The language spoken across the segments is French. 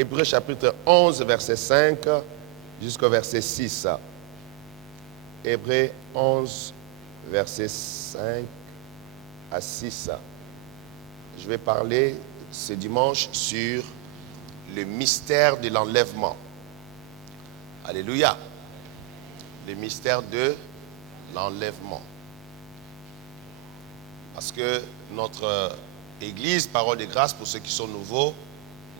Hébreux chapitre 11, verset 5 jusqu'au verset 6. Hébreux 11, verset 5 à 6. Je vais parler ce dimanche sur le mystère de l'enlèvement. Alléluia. Le mystère de l'enlèvement. Parce que notre Église, Parole de Grâce, pour ceux qui sont nouveaux,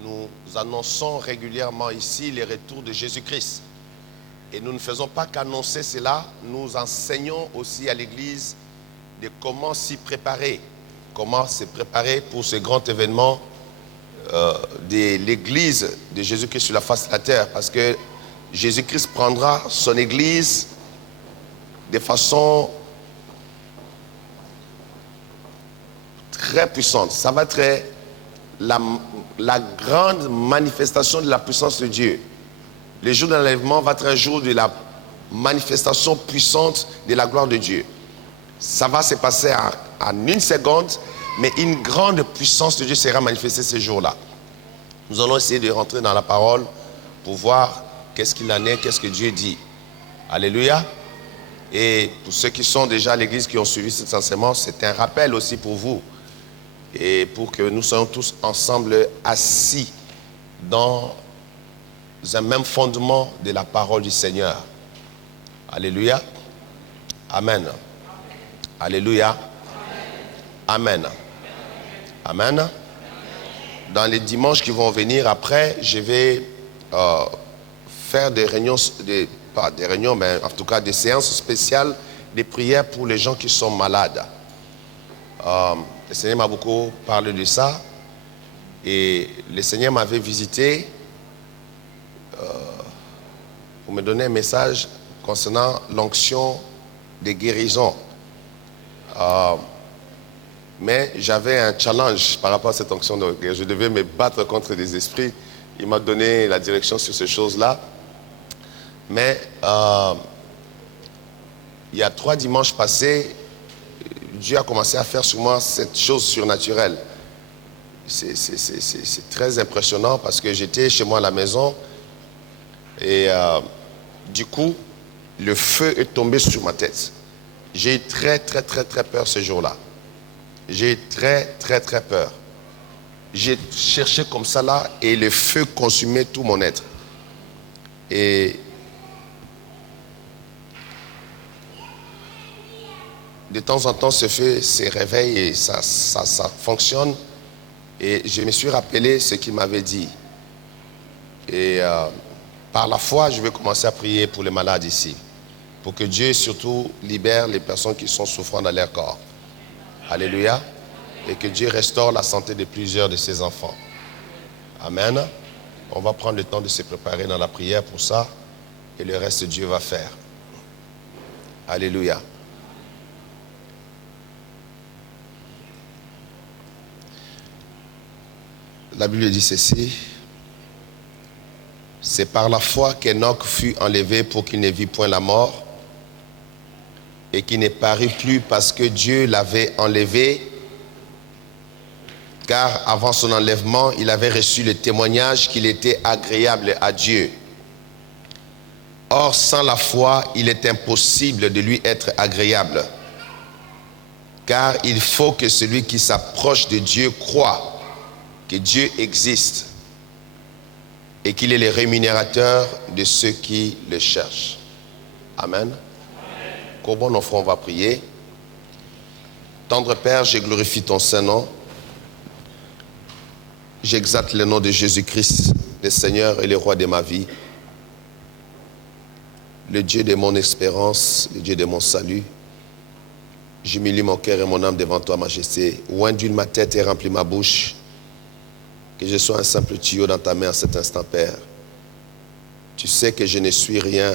nous annonçons régulièrement ici les retours de Jésus-Christ. Et nous ne faisons pas qu'annoncer cela, nous enseignons aussi à l'Église de comment s'y préparer. Comment se préparer pour ce grand événement de l'Église de Jésus-Christ sur la face de la terre. Parce que Jésus-Christ prendra son Église de façon très puissante. Ça va être la grande manifestation de la puissance de Dieu. Le jour de l'enlèvement va être un jour de la manifestation puissante de la gloire de Dieu. Ça va se passer en une seconde, mais une grande puissance de Dieu sera manifestée ce jour-là. Nous allons essayer de rentrer dans la parole pour voir qu'est-ce qu'il en est, qu'est-ce que Dieu dit. Alléluia. Et pour ceux qui sont déjà à l'église, qui ont suivi cet enseignement, c'est un rappel aussi pour vous. Et pour que nous soyons tous ensemble assis dans un même fondement de la parole du Seigneur. Alléluia. Amen. Alléluia. Amen. Amen. Dans les dimanches qui vont venir après, je vais faire des réunions, pas des réunions, mais en tout cas des séances spéciales, des prières pour les gens qui sont malades. Le Seigneur m'a beaucoup parlé de ça. Et le Seigneur m'avait visité pour me donner un message concernant l'onction des guérisons. Mais j'avais un challenge par rapport à cette onction de guérison. Je devais me battre contre des esprits. Il m'a donné la direction sur ces choses-là. Mais il y a 3 dimanches passés, Dieu a commencé à faire sur moi cette chose surnaturelle. C'est très impressionnant parce que j'étais chez moi à la maison et du coup, le feu est tombé sur ma tête. J'ai eu très peur ce jour-là. J'ai eu très peur. J'ai cherché comme ça là et le feu consumait tout mon être. Et de temps en temps, ce feu se réveille et ça fonctionne. Et je me suis rappelé ce qu'il m'avait dit. Et par la foi, je vais commencer à prier pour les malades ici. Pour que Dieu surtout libère les personnes qui sont souffrantes dans leur corps. Alléluia. Et que Dieu restaure la santé de plusieurs de ses enfants. Amen. On va prendre le temps de se préparer dans la prière pour ça. Et le reste, Dieu va faire. Alléluia. La Bible dit ceci. C'est par la foi qu'Enoch fut enlevé pour qu'il ne vit point la mort et qu'il ne parut plus parce que Dieu l'avait enlevé, car avant son enlèvement, il avait reçu le témoignage qu'il était agréable à Dieu. Or, sans la foi, il est impossible de lui être agréable, car il faut que celui qui s'approche de Dieu croie que Dieu existe et qu'il est le rémunérateur de ceux qui le cherchent. Amen. Courbons nos fronts, on va prier. Tendre Père, je glorifie ton Saint-Nom. J'exalte le nom de Jésus-Christ, le Seigneur et le Roi de ma vie. Le Dieu de mon espérance, le Dieu de mon salut. J'humilie mon cœur et mon âme devant toi, Majesté. Oindule ma tête et remplis ma bouche. Que je sois un simple tuyau dans ta main à cet instant, Père. Tu sais que je ne suis rien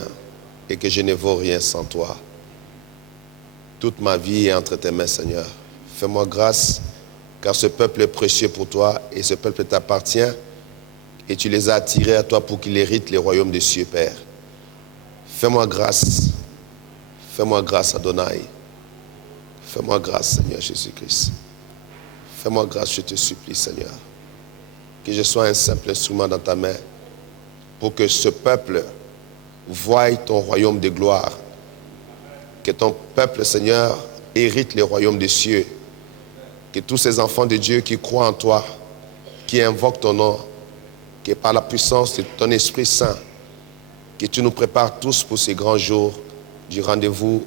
et que je ne vaux rien sans toi. Toute ma vie est entre tes mains, Seigneur. Fais-moi grâce, car ce peuple est précieux pour toi et ce peuple t'appartient et tu les as attirés à toi pour qu'ils héritent les royaumes des cieux, Père. Fais-moi grâce, Adonai. Fais-moi grâce, Seigneur Jésus-Christ. Fais-moi grâce, je te supplie, Seigneur. que je sois un simple instrument dans ta main pour que ce peuple voie ton royaume de gloire. Que ton peuple, Seigneur, hérite le royaume des cieux. Que tous ces enfants de Dieu qui croient en toi, qui invoquent ton nom, que par la puissance de ton Esprit Saint, que tu nous prépares tous pour ces grands jours du rendez-vous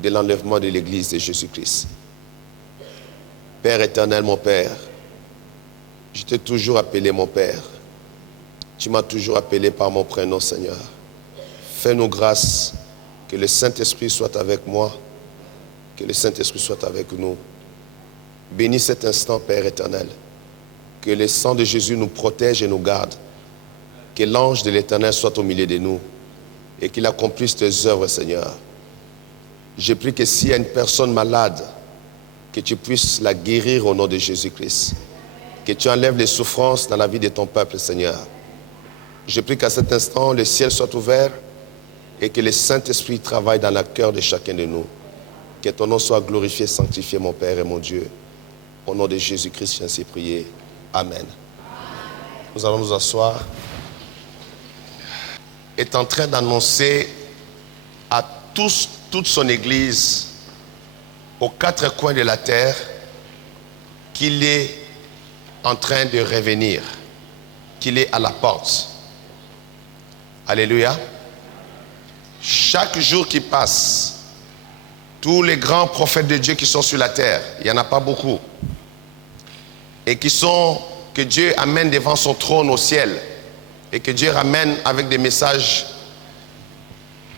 de l'enlèvement de l'Église de Jésus-Christ. Père éternel, mon Père, je t'ai toujours appelé mon Père. Tu m'as toujours appelé par mon prénom, Seigneur. Fais-nous grâce, que le Saint-Esprit soit avec moi, que le Saint-Esprit soit avec nous. Bénis cet instant, Père éternel. Que le sang de Jésus nous protège et nous garde. Que l'ange de l'Éternel soit au milieu de nous et qu'il accomplisse tes œuvres, Seigneur. Je prie que s'il y a une personne malade, que tu puisses la guérir au nom de Jésus-Christ. Que tu enlèves les souffrances dans la vie de ton peuple, Seigneur. Je prie qu'à cet instant, le ciel soit ouvert et que le Saint-Esprit travaille dans le cœur de chacun de nous. Que ton nom soit glorifié, sanctifié, mon Père et mon Dieu. Au nom de Jésus-Christ, j'ai ainsi prié. Amen. Nous allons nous asseoir. Est en train d'annoncer à toute son Église, aux quatre coins de la terre, qu'il est en train de revenir, qu'il est à la porte. Alléluia. Chaque jour qui passe, tous les grands prophètes de Dieu qui sont sur la terre, il n'y en a pas beaucoup, et que Dieu amène devant son trône au ciel, et que Dieu ramène avec des messages,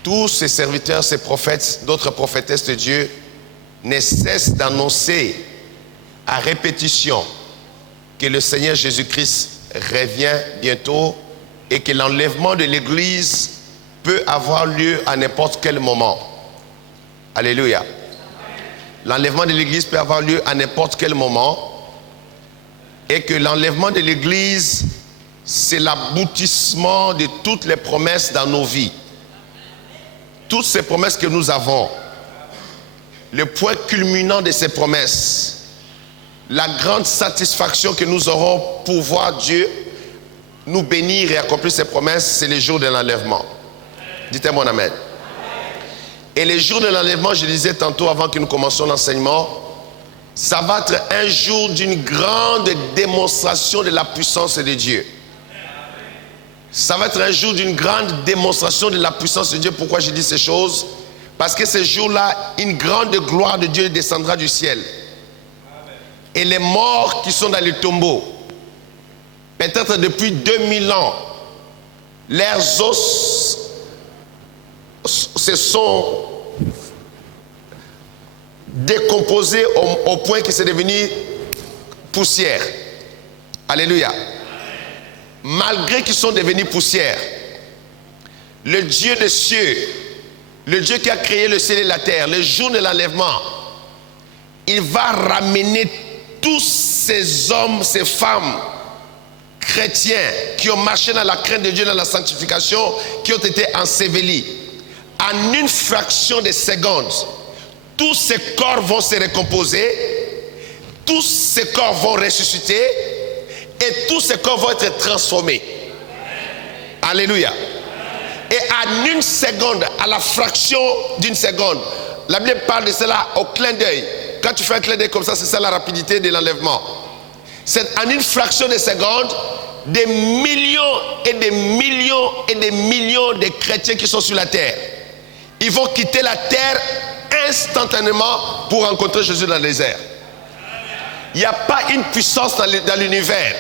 tous ces serviteurs, ces prophètes, d'autres prophétesses de Dieu, ne cessent d'annoncer à répétition que le Seigneur Jésus-Christ revient bientôt et que l'enlèvement de l'Église peut avoir lieu à n'importe quel moment. Alléluia. L'enlèvement de l'Église peut avoir lieu à n'importe quel moment et que l'enlèvement de l'Église, c'est l'aboutissement de toutes les promesses dans nos vies. Toutes ces promesses que nous avons, le point culminant de ces promesses, la grande satisfaction que nous aurons pour voir Dieu nous bénir et accomplir ses promesses, c'est le jour de l'enlèvement. Dites-moi amen. Et le jour de l'enlèvement, je disais tantôt avant que nous commencions l'enseignement, ça va être un jour d'une grande démonstration de la puissance de Dieu. Ça va être un jour d'une grande démonstration de la puissance de Dieu. Pourquoi je dis ces choses? Parce que ce jour-là, une grande gloire de Dieu descendra du ciel. Et les morts qui sont dans les tombeaux, peut-être depuis 2000 ans, leurs os se sont décomposés au point que c'est devenu poussière. Alléluia. Malgré qu'ils sont devenus poussière, le Dieu des cieux, le Dieu qui a créé le ciel et la terre, le jour de l'enlèvement, il va ramener tous ces hommes, ces femmes chrétiens qui ont marché dans la crainte de Dieu, dans la sanctification, qui ont été ensevelis. En une fraction de seconde, tous ces corps vont se recomposer, tous ces corps vont ressusciter, et tous ces corps vont être transformés. Alléluia. Et en une seconde, à la fraction d'une seconde, la Bible parle de cela au clin d'œil. Quand tu fais un clin d'œil comme ça, c'est ça la rapidité de l'enlèvement. C'est en une fraction de seconde, des millions et des millions et des millions de chrétiens qui sont sur la terre, ils vont quitter la terre instantanément pour rencontrer Jésus dans le désert. Il n'y a pas une puissance dans l'univers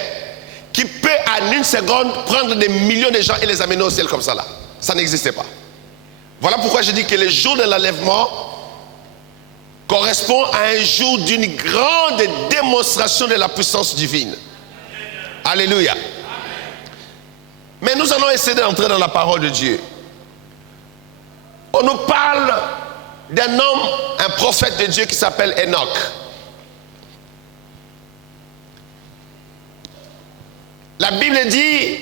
qui peut en une seconde prendre des millions de gens et les amener au ciel comme ça là. Ça n'existait pas. Voilà pourquoi je dis que le jour de l'enlèvement correspond à un jour d'une grande démonstration de la puissance divine. Alléluia. Mais nous allons essayer d'entrer dans la parole de Dieu. On nous parle d'un homme, un prophète de Dieu qui s'appelle Enoch. La Bible dit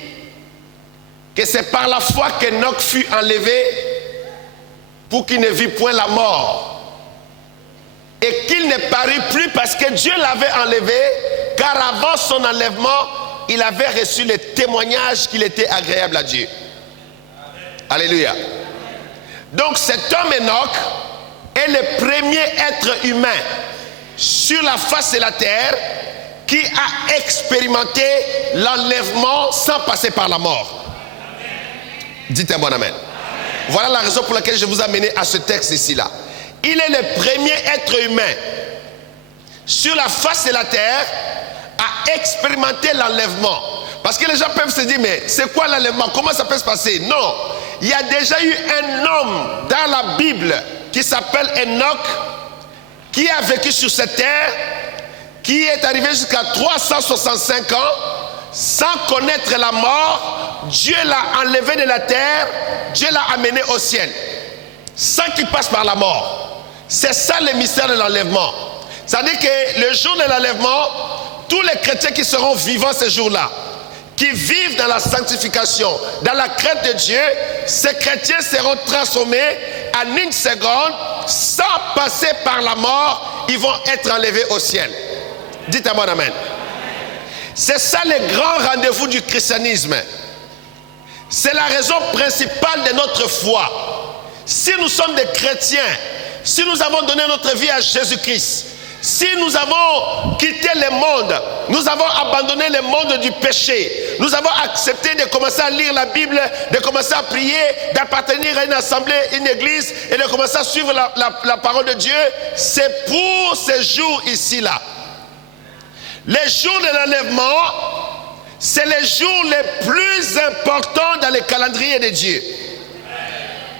que c'est par la foi qu'Enoch fut enlevé pour qu'il ne vit point la mort. Et qu'il ne parut plus parce que Dieu l'avait enlevé, car avant son enlèvement, il avait reçu le témoignage qu'il était agréable à Dieu. Alléluia. Donc cet homme Enoch est le premier être humain sur la face de la terre qui a expérimenté l'enlèvement sans passer par la mort. Dites un bon amen. Voilà la raison pour laquelle je vous ai amené à ce texte ici-là. Il est le premier être humain sur la face de la terre à expérimenter l'enlèvement. Parce que les gens peuvent se dire, mais c'est quoi l'enlèvement? Comment ça peut se passer? Non. Il y a déjà eu un homme dans la Bible qui s'appelle Enoch, qui a vécu sur cette terre, qui est arrivé jusqu'à 365 ans, sans connaître la mort. Dieu l'a enlevé de la terre, Dieu l'a amené au ciel, sans qu'il passe par la mort. C'est ça le mystère de l'enlèvement. C'est-à-dire que le jour de l'enlèvement, tous les chrétiens qui seront vivants ce jour-là, qui vivent dans la sanctification, dans la crainte de Dieu, ces chrétiens seront transformés en une seconde, sans passer par la mort, ils vont être enlevés au ciel. Dites à moi amen. C'est ça le grand rendez-vous du christianisme. C'est la raison principale de notre foi. Si nous sommes des chrétiens, si nous avons donné notre vie à Jésus-Christ, si nous avons quitté le monde, nous avons abandonné le monde du péché, nous avons accepté de commencer à lire la Bible, de commencer à prier, d'appartenir à une assemblée, une église et de commencer à suivre la parole de Dieu, c'est pour ces jours ici-là. Les jours de l'enlèvement, c'est les jours les plus importants dans le calendrier de Dieu.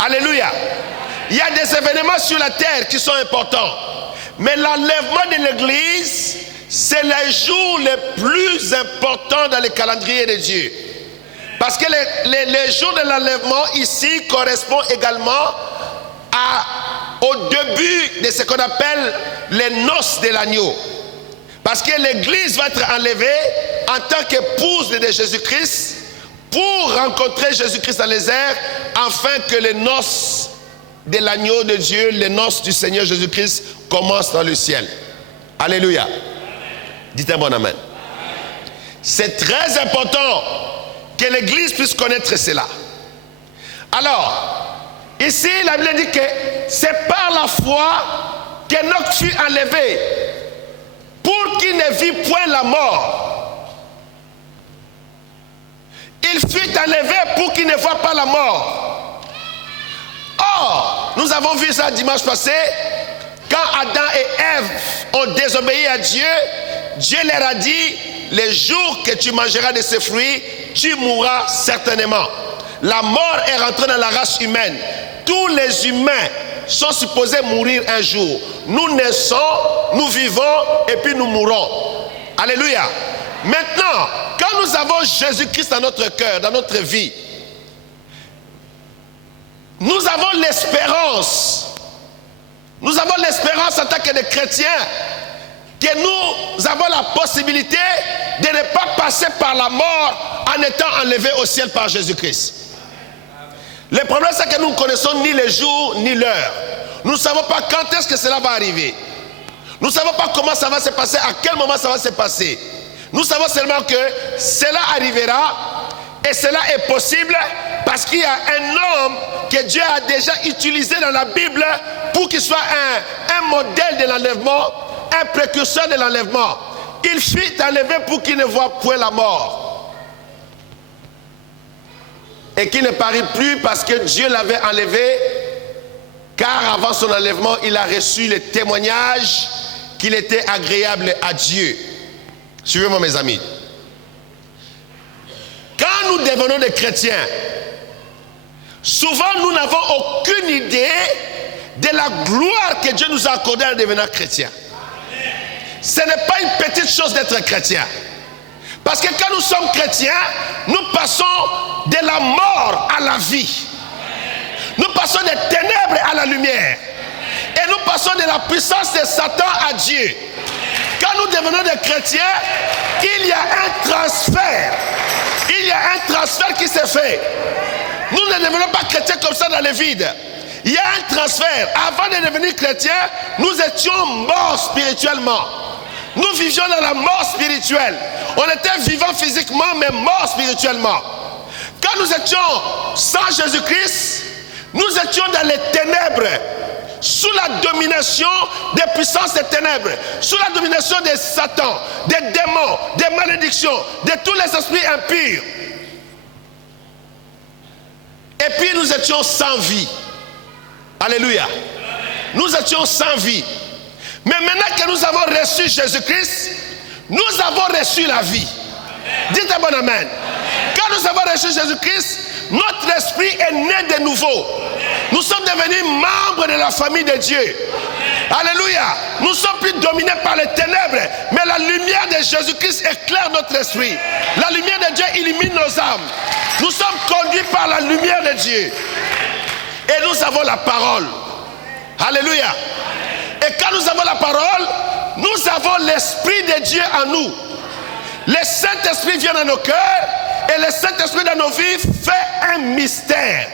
Alléluia. Il y a des événements sur la terre qui sont importants. Mais l'enlèvement de l'église, c'est les jours les plus importants dans le calendrier de Dieu. Parce que les jours de l'enlèvement ici correspondent également au début de ce qu'on appelle les noces de l'agneau. Parce que l'église va être enlevée en tant qu'épouse de Jésus-Christ pour rencontrer Jésus-Christ dans les airs, afin que les noces de l'agneau de Dieu, les noces du Seigneur Jésus-Christ commencent dans le ciel. Alléluia. Dites un bon amen. C'est très important que l'église puisse connaître cela. Alors, ici la Bible dit que c'est par la foi qu'Enoch fut enlevé pour qu'il ne vit point la mort. Il fut enlevé pour qu'il ne voie pas la mort. Or, nous avons vu ça dimanche passé, quand Adam et Ève ont désobéi à Dieu, Dieu leur a dit, les jours que tu mangeras de ces fruits, tu mourras certainement. La mort est rentrée dans la race humaine. Tous les humains sont supposés mourir un jour. Nous naissons, nous vivons et puis nous mourrons. Alléluia. Maintenant, quand nous avons Jésus-Christ dans notre cœur, dans notre vie, nous avons l'espérance. Nous avons l'espérance en tant que des chrétiens que nous avons la possibilité de ne pas passer par la mort en étant enlevés au ciel par Jésus-Christ. Le problème, c'est que nous ne connaissons ni le jour ni l'heure. Nous ne savons pas quand est-ce que cela va arriver. Nous ne savons pas comment ça va se passer, à quel moment ça va se passer. Nous savons seulement que cela arrivera et cela est possible parce qu'il y a un homme que Dieu a déjà utilisé dans la Bible pour qu'il soit un modèle de l'enlèvement, un précurseur de l'enlèvement. Il fut enlevé pour qu'il ne voie point la mort. Et qu'il ne parut plus parce que Dieu l'avait enlevé, car avant son enlèvement, il a reçu le témoignage qu'il était agréable à Dieu. Suivez-moi mes amis. Quand nous devenons des chrétiens, souvent nous n'avons aucune idée de la gloire que Dieu nous a accordée en devenant chrétiens. Ce n'est pas une petite chose d'être chrétien. Parce que quand nous sommes chrétiens, nous passons de la mort à la vie. Nous passons des ténèbres à la lumière. Et nous passons de la puissance de Satan à Dieu. Quand nous devenons des chrétiens, il y a un transfert. Il y a un transfert qui s'est fait. Nous ne devenons pas chrétiens comme ça dans le vide. Il y a un transfert. Avant de devenir chrétiens, nous étions morts spirituellement. Nous vivions dans la mort spirituelle. On était vivants physiquement, mais morts spirituellement. Quand nous étions sans Jésus-Christ, nous étions dans les ténèbres, sous la domination des puissances des ténèbres, sous la domination de Satan, des démons, des malédictions, de tous les esprits impurs. Et puis nous étions sans vie. Alléluia. Nous étions sans vie. Mais maintenant que nous avons reçu Jésus-Christ, nous avons reçu la vie. Dites un bon amen. Quand nous avons reçu Jésus-Christ, notre esprit est né de nouveau. Nous sommes devenus membres de la famille de Dieu. Alléluia. Nous ne sommes plus dominés par les ténèbres, mais la lumière de Jésus-Christ éclaire notre esprit. La lumière de Dieu illumine nos âmes. Nous sommes conduits par la lumière de Dieu. Et nous avons la parole. Alléluia. Et quand nous avons la parole, nous avons l'Esprit de Dieu en nous. Le Saint-Esprit vient dans nos cœurs et le Saint-Esprit dans nos vies fait un mystère.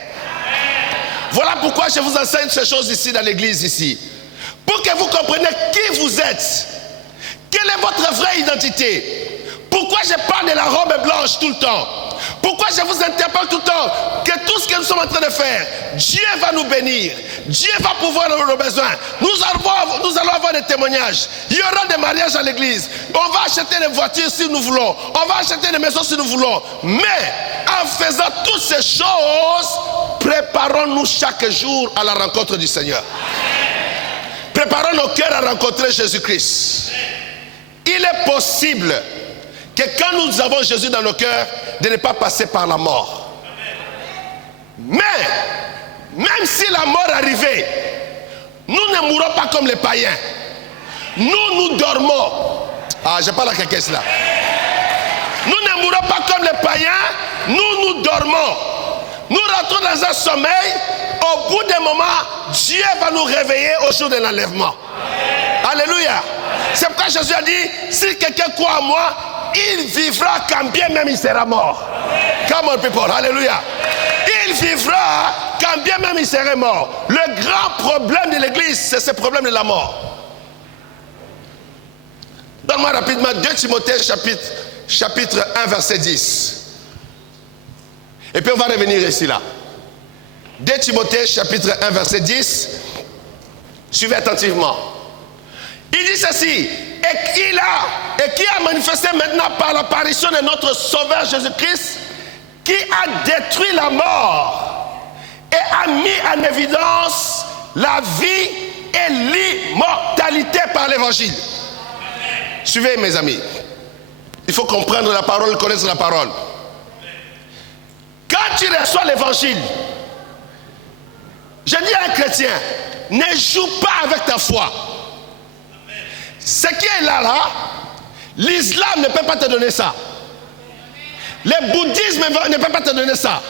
Voilà pourquoi je vous enseigne ces choses ici dans l'église ici. Pour que vous compreniez qui vous êtes. Quelle est votre vraie identité. Pourquoi je parle de la robe blanche tout le temps. Pourquoi je vous interpelle tout le temps que tout ce que nous sommes en train de faire, Dieu va nous bénir. Dieu va pouvoir nos besoins. Nous allons avoir des témoignages. Il y aura des mariages à l'église. On va acheter des voitures si nous voulons. On va acheter des maisons si nous voulons. Mais en faisant toutes ces choses, préparons-nous chaque jour à la rencontre du Seigneur. Préparons nos cœurs à rencontrer Jésus-Christ. Il est possible que quand nous avons Jésus dans nos cœurs, de ne pas passer par la mort. Mais, même si la mort arrivait, nous ne mourrons pas comme les païens. Nous dormons. Ah, je parle à quelqu'un là. Nous ne mourrons pas comme les païens, nous dormons. Nous rentrons dans un sommeil. Au bout d'un moment, Dieu va nous réveiller au jour de l'enlèvement. Alléluia. C'est pourquoi Jésus a dit, si quelqu'un croit en moi, il vivra quand bien même il sera mort. Come on people, alléluia. Il vivra quand bien même il serait mort. Le grand problème de l'église, c'est ce problème de la mort. Donne-moi rapidement 2 Timothée chapitre 1 verset 10. Et puis on va revenir ici là. 2 Timothée chapitre 1 verset 10. Suivez attentivement. Il dit ceci. Et qui a manifesté maintenant par l'apparition de notre Sauveur Jésus-Christ, qui a détruit la mort et a mis en évidence la vie et l'immortalité par l'évangile. Suivez mes amis. Il faut comprendre la parole, connaître la parole. Quand tu reçois l'évangile, je dis à un chrétien, ne joue pas avec ta foi. Ce qui est là, l'islam ne peut pas te donner ça. Le bouddhisme ne peut pas te donner ça.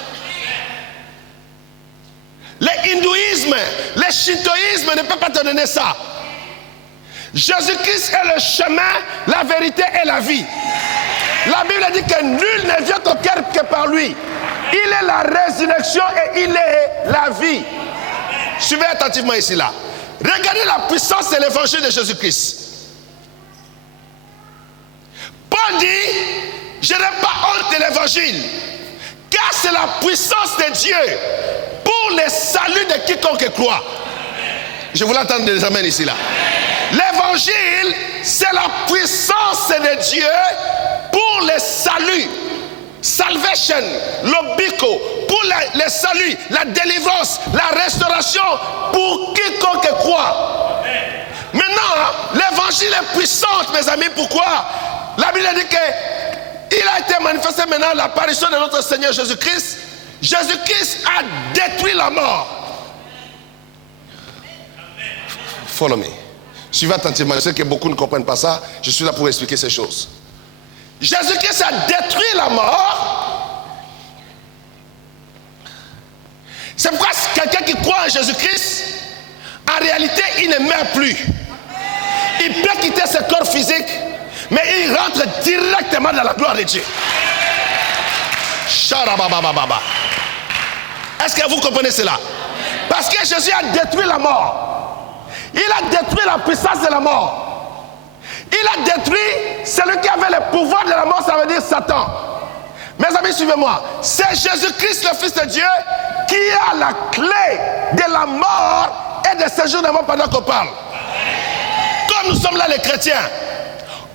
L'hindouisme, le shintoïsme ne peut pas te donner ça. Jésus-Christ est le chemin, la vérité et la vie. La Bible dit que nul ne vient au cœur que par lui. Il est la résurrection et il est la vie. Suivez attentivement ici là. Regardez la puissance de l'évangile de Jésus-Christ. Paul dit, je n'ai pas honte de l'évangile, car c'est la puissance de Dieu pour le salut de quiconque croit. Je voulais entendre des amens ici là. L'évangile, c'est la puissance de Dieu pour le salut. Salvation, l'obico, pour le salut, la délivrance, la restauration pour quiconque croit. Maintenant, l'évangile est puissant, mes amis. Pourquoi? La Bible dit qu'il a été manifesté maintenant l'apparition de notre Seigneur Jésus-Christ. Jésus-Christ a détruit la mort. Follow me. Suivez attentivement. Je sais que beaucoup ne comprennent pas ça. Je suis là pour expliquer ces choses. Jésus-Christ a détruit la mort. C'est pourquoi quelqu'un qui croit en Jésus-Christ, en réalité, il ne meurt plus. Il peut quitter ce corps physique, mais il rentre directement dans la gloire de Dieu. Est-ce que vous comprenez cela? Parce que Jésus a détruit la mort. Il a détruit la puissance de la mort. Il a détruit celui qui avait le pouvoir de la mort, ça veut dire Satan. Mes amis, suivez-moi. C'est Jésus-Christ, le Fils de Dieu, qui a la clé de la mort et de séjour de mort pendant qu'on parle. Comme nous sommes là les chrétiens,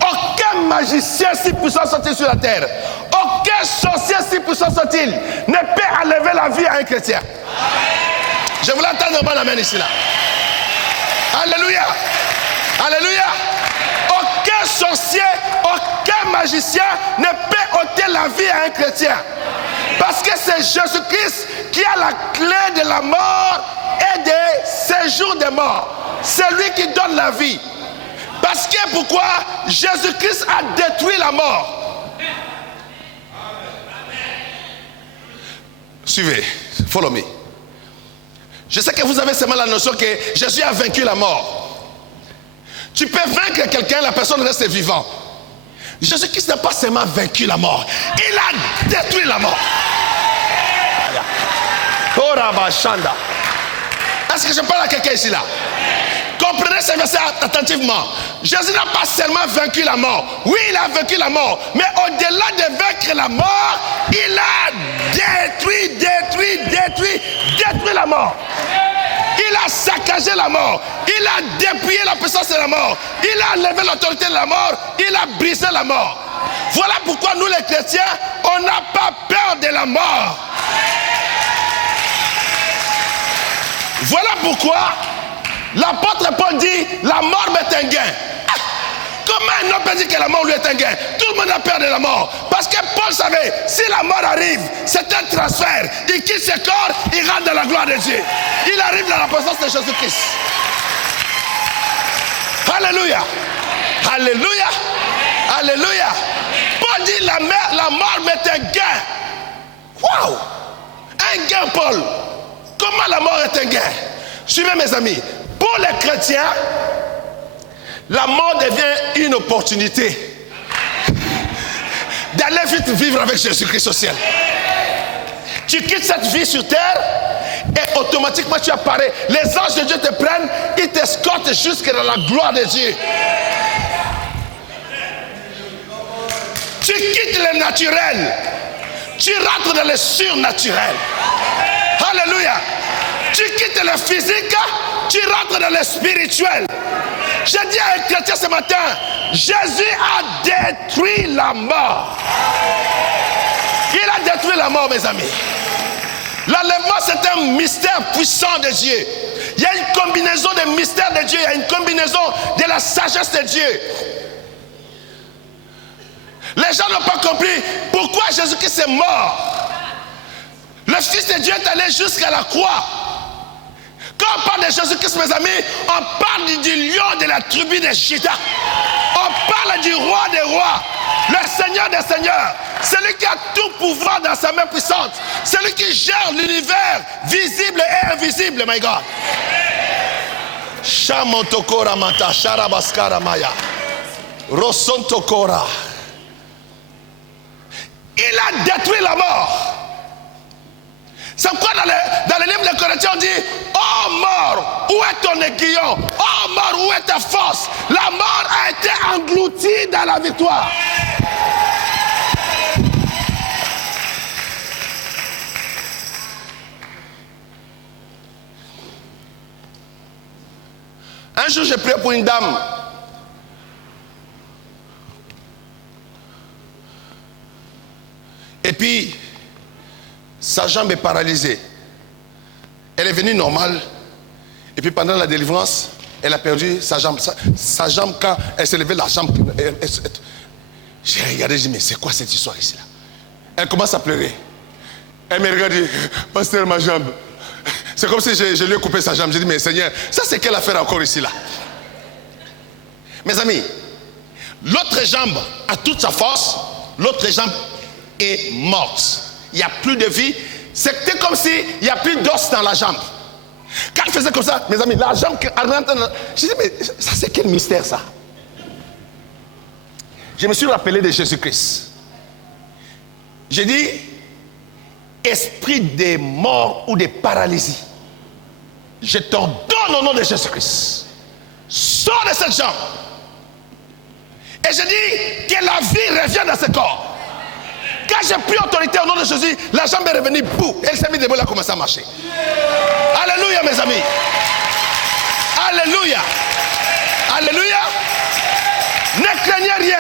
aucun magicien si puissant soit-il sur la terre, aucun sorcier si puissant soit-il, ne peut enlever la vie à un chrétien. Je voulais entendre un bon amen ici là. Alléluia. Alléluia. Aucun sorcier, aucun magicien ne peut ôter la vie à un chrétien. Parce que c'est Jésus-Christ qui a la clé de la mort et des séjours de mort. C'est lui qui donne la vie. Parce que pourquoi? Jésus-Christ a détruit la mort. Suivez, follow me. Je sais que vous avez seulement la notion que Jésus a vaincu la mort. Tu peux vaincre quelqu'un, la personne reste vivante. Jésus-Christ n'a pas seulement vaincu la mort, il a détruit la mort. Est-ce que je parle à quelqu'un ici là? Comprenez ce verset attentivement. Jésus n'a pas seulement vaincu la mort. Oui, il a vaincu la mort. Mais au-delà de vaincre la mort, il a détruit la mort. Il a saccagé la mort. Il a dépouillé la puissance de la mort. Il a enlevé l'autorité de la mort. Il a brisé la mort. Voilà pourquoi nous les chrétiens, on n'a pas peur de la mort. Voilà pourquoi l'apôtre Paul dit, la mort m'est un gain. Comment un homme peut dire que la mort lui est un gain? Tout le monde a peur de la mort. Parce que Paul savait, si la mort arrive, c'est un transfert. Il quitte ce corps, il rentre dans la gloire de Dieu. Il arrive dans la présence de Jésus-Christ. Alléluia. Alléluia. Alléluia. Paul dit, la mort m'est un gain. Waouh. Un gain, Paul. Comment la mort est un gain? Suivez mes amis. Pour les chrétiens, la mort devient une opportunité d'aller vite vivre avec Jésus-Christ au ciel. Tu quittes cette vie sur terre et automatiquement tu apparais. Les anges de Dieu te prennent, ils t'escortent jusque dans la gloire de Dieu. Tu quittes le naturel, tu rentres dans le surnaturel. Alléluia. Tu quittes le physique, tu rentres dans le spirituel. J'ai dit à un chrétien ce matin, Jésus a détruit la mort. Il a détruit la mort, mes amis. L'enlèvement, c'est un mystère puissant de Dieu. Il y a une combinaison de mystères de Dieu, il y a une combinaison de la sagesse de Dieu. Les gens n'ont pas compris pourquoi Jésus-Christ est mort. Le Fils de Dieu est allé jusqu'à la croix. Quand on parle de Jésus-Christ, mes amis, on parle du lion de la tribu de Juda. On parle du roi des rois, le Seigneur des seigneurs, celui qui a tout pouvoir dans sa main puissante, celui qui gère l'univers visible et invisible, my God. Shamotokora mata sharabaskara maya. Rosontokora. Il a détruit la mort. C'est pourquoi dans le livre de Corinthiens on dit, oh mort, où est ton aiguillon? Oh mort, où est ta force? La mort a été engloutie dans la victoire. Un jour j'ai prié pour une dame. Et puis sa jambe est paralysée. Elle est venue normale. Et puis pendant la délivrance, elle a perdu sa jambe. Sa jambe, quand elle s'est levée, la jambe... J'ai regardé, j'ai dit, mais c'est quoi cette histoire ici là? Elle commence à pleurer. Elle me regarde et dit, pasteur, ma jambe. C'est comme si je lui ai coupé sa jambe. J'ai dit, mais Seigneur, ça c'est quelle affaire encore ici là? Mes amis, l'autre jambe a toute sa force, l'autre jambe est morte. Il n'y a plus de vie. C'était comme s'il n'y a plus d'os dans la jambe. Quand elle faisait comme ça, mes amis, la jambe rentre dans... Je dis, mais ça c'est quel mystère ça? Je me suis rappelé de Jésus-Christ. J'ai dit, esprit des morts ou des paralysies, je t'en donne au nom de Jésus-Christ. Sors de cette jambe. Et je dis que la vie revient dans ce corps. Quand j'ai pris autorité au nom de Jésus, la jambe est revenue, boum, elle s'est mise debout, elle a commencé à marcher. Alléluia, mes amis. Alléluia. Alléluia. Ne craignez rien.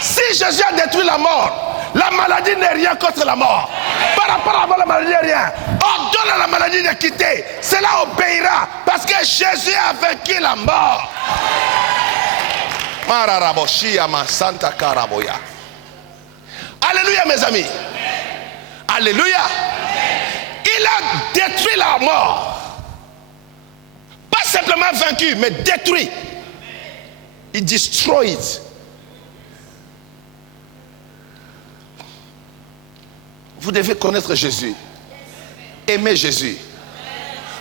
Si Jésus a détruit la mort, la maladie n'est rien contre la mort. Par rapport à la maladie, rien. Ordonne à la maladie de quitter. Cela obéira parce que Jésus a vaincu la mort. Alléluia, mes amis. Alléluia. Il a détruit la mort. Pas simplement vaincu, mais détruit. Il destroy it. Vous devez connaître Jésus, aimer Jésus,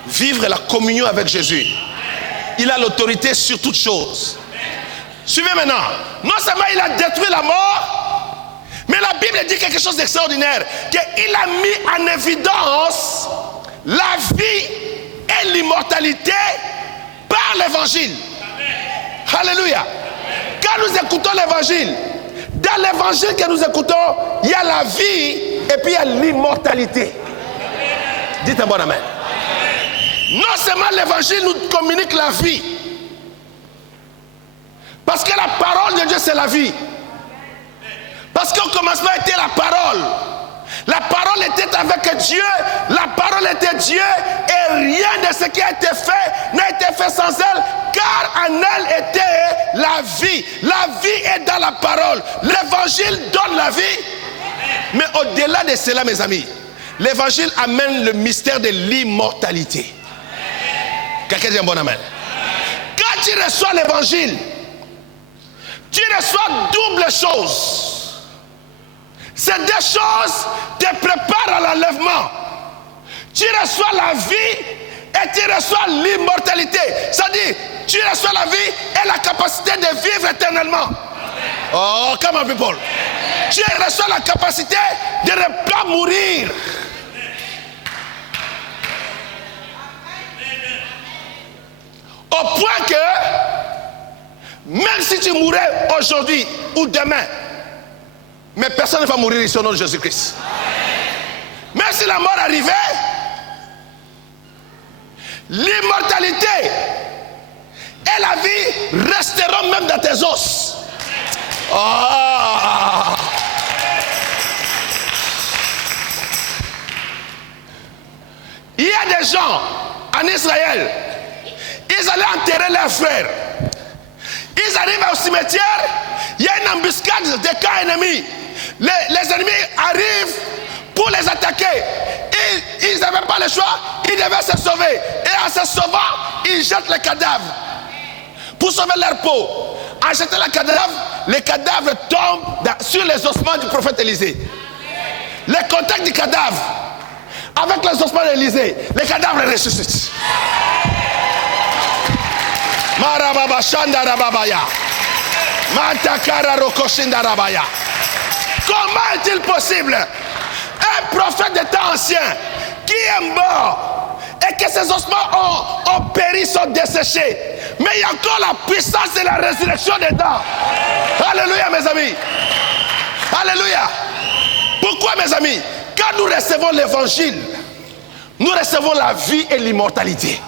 vivre la communion avec Jésus. Il a l'autorité sur toutes choses. Suivez maintenant. Non seulement il a détruit la mort, mais la Bible dit quelque chose d'extraordinaire, qu'il a mis en évidence la vie et l'immortalité par l'évangile. Alléluia. Quand nous écoutons l'évangile, dans l'évangile que nous écoutons, il y a la vie et puis il y a l'immortalité. Dites un bon amen. Non seulement l'évangile nous communique la vie, parce que la parole de Dieu c'est la vie. Parce qu'au commencement était la parole. La parole était avec Dieu, la parole était Dieu, et rien de ce qui a été fait n'a été fait sans elle, car en elle était la vie. La vie est dans la parole. L'évangile donne la vie. Mais au-delà de cela, mes amis, l'évangile amène le mystère de l'immortalité. Quelqu'un dit un bon amen. Quand tu reçois l'évangile, tu reçois double chose. Ces deux choses te préparent à l'enlèvement. Tu reçois la vie et tu reçois l'immortalité. C'est-à-dire, tu reçois la vie et la capacité de vivre éternellement. Oh, come on people. Tu reçois la capacité de ne pas mourir. Au point que, même si tu mourais aujourd'hui ou demain, mais personne ne va mourir ici au nom de Jésus-Christ. Même si la mort arrivait, l'immortalité et la vie resteront même dans tes os. Oh. Il y a des gens en Israël, ils allaient enterrer leurs frères. Ils arrivent au cimetière, il y a une embuscade des camps ennemis. Les ennemis arrivent pour les attaquer. Ils n'avaient pas le choix, ils devaient se sauver. Et en se sauvant, ils jettent les cadavres pour sauver leur peau. En jetant les cadavres tombent sur les ossements du prophète Élisée. Le contact du cadavre avec les ossements d'Élisée, les cadavres ressuscitent. Marababa Shandarababaya. Matakara Rokoshindarabaya. Comment est-il possible, un prophète de temps ancien qui est mort et que ses ossements ont péri, sont desséchés, mais il y a encore la puissance de la résurrection dedans? Alléluia, mes amis. Alléluia. Pourquoi, mes amis? Quand nous recevons l'évangile, nous recevons la vie et l'immortalité.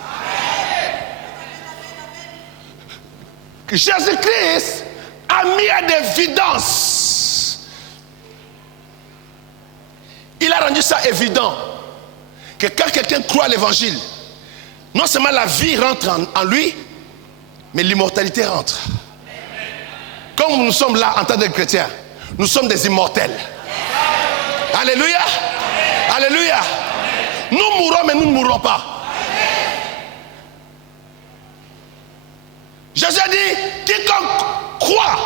Jésus-Christ a mis en évidence. Il a rendu ça évident que quand quelqu'un croit à l'évangile, non seulement la vie rentre en lui, mais l'immortalité rentre. Comme nous sommes là en tant que chrétiens, nous sommes des immortels. Alléluia. Alléluia. Nous mourrons, mais nous ne mourrons pas. Jésus a dit, quiconque croit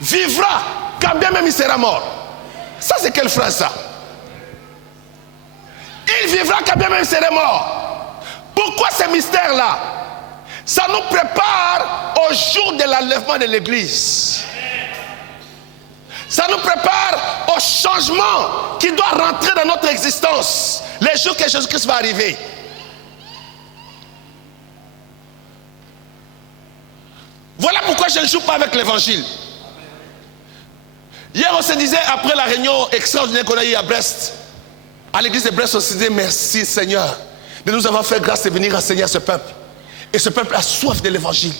vivra quand bien même il sera mort. Ça c'est quelle phrase ça? Il vivra quand bien même il sera mort. Pourquoi ce mystère-là? Ça nous prépare au jour de l'enlèvement de l'église. Ça nous prépare au changement qui doit rentrer dans notre existence les jours que Jésus-Christ va arriver. Voilà pourquoi Pourquoi je ne joue pas avec l'évangile? Hier, on se disait, après la réunion extraordinaire qu'on a eue à Brest, à l'église de Brest, on se disait, merci Seigneur de nous avoir fait grâce de venir enseigner à ce peuple. Et ce peuple a soif de l'évangile.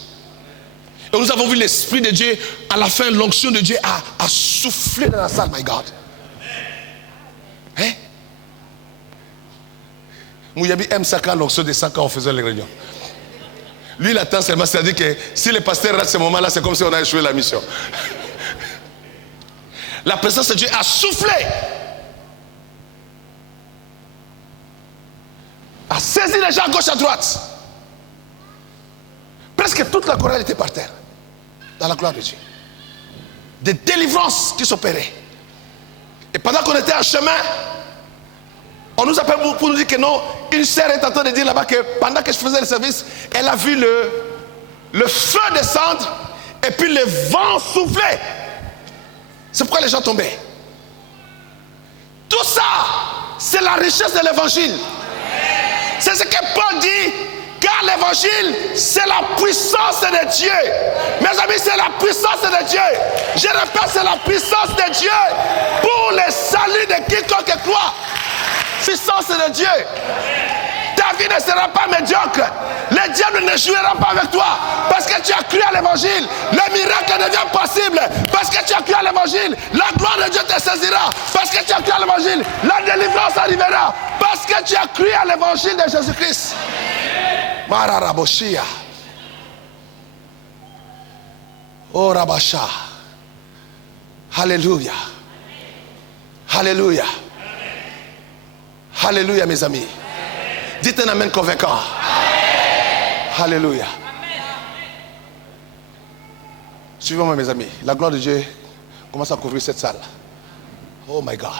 Et nous avons vu l'Esprit de Dieu, à la fin, l'onction de Dieu a soufflé dans la salle, my God. Hein? Mouyabi aime ça quand l'onction descend quand on faisait les réunions. Lui, il attend seulement, c'est-à-dire que si le pasteur rate ce moment-là, c'est comme si on a échoué la mission. La présence de Dieu a soufflé, a saisi les gens à gauche, à droite. Presque toute la chorale était par terre, dans la gloire de Dieu. Des délivrances qui s'opéraient. Et pendant qu'on était en chemin, on nous appelle pour nous dire que non, une sœur est en train de dire là-bas que pendant que je faisais le service, elle a vu le feu descendre et puis le vent souffler. C'est pourquoi les gens tombaient. Tout ça, c'est la richesse de l'évangile. C'est ce que Paul dit, car l'évangile, c'est la puissance de Dieu. Mes amis, c'est la puissance de Dieu. Je répète, c'est la puissance de Dieu pour le salut de quiconque croit. Puissance de Dieu. Ta vie ne sera pas médiocre. Le diable ne jouera pas avec toi parce que tu as cru à l'évangile. Le miracle devient possible parce que tu as cru à l'évangile. La gloire de Dieu te saisira parce que tu as cru à l'évangile. La délivrance arrivera parce que tu as cru à l'évangile de Jésus-Christ. Mararaboshia. Oh Rabasha. Alléluia. Alléluia. Alléluia, mes amis. Dites un amen convaincant. Amen. Alléluia. Suivez-moi, mes amis. La gloire de Dieu commence à couvrir cette salle. Oh my God.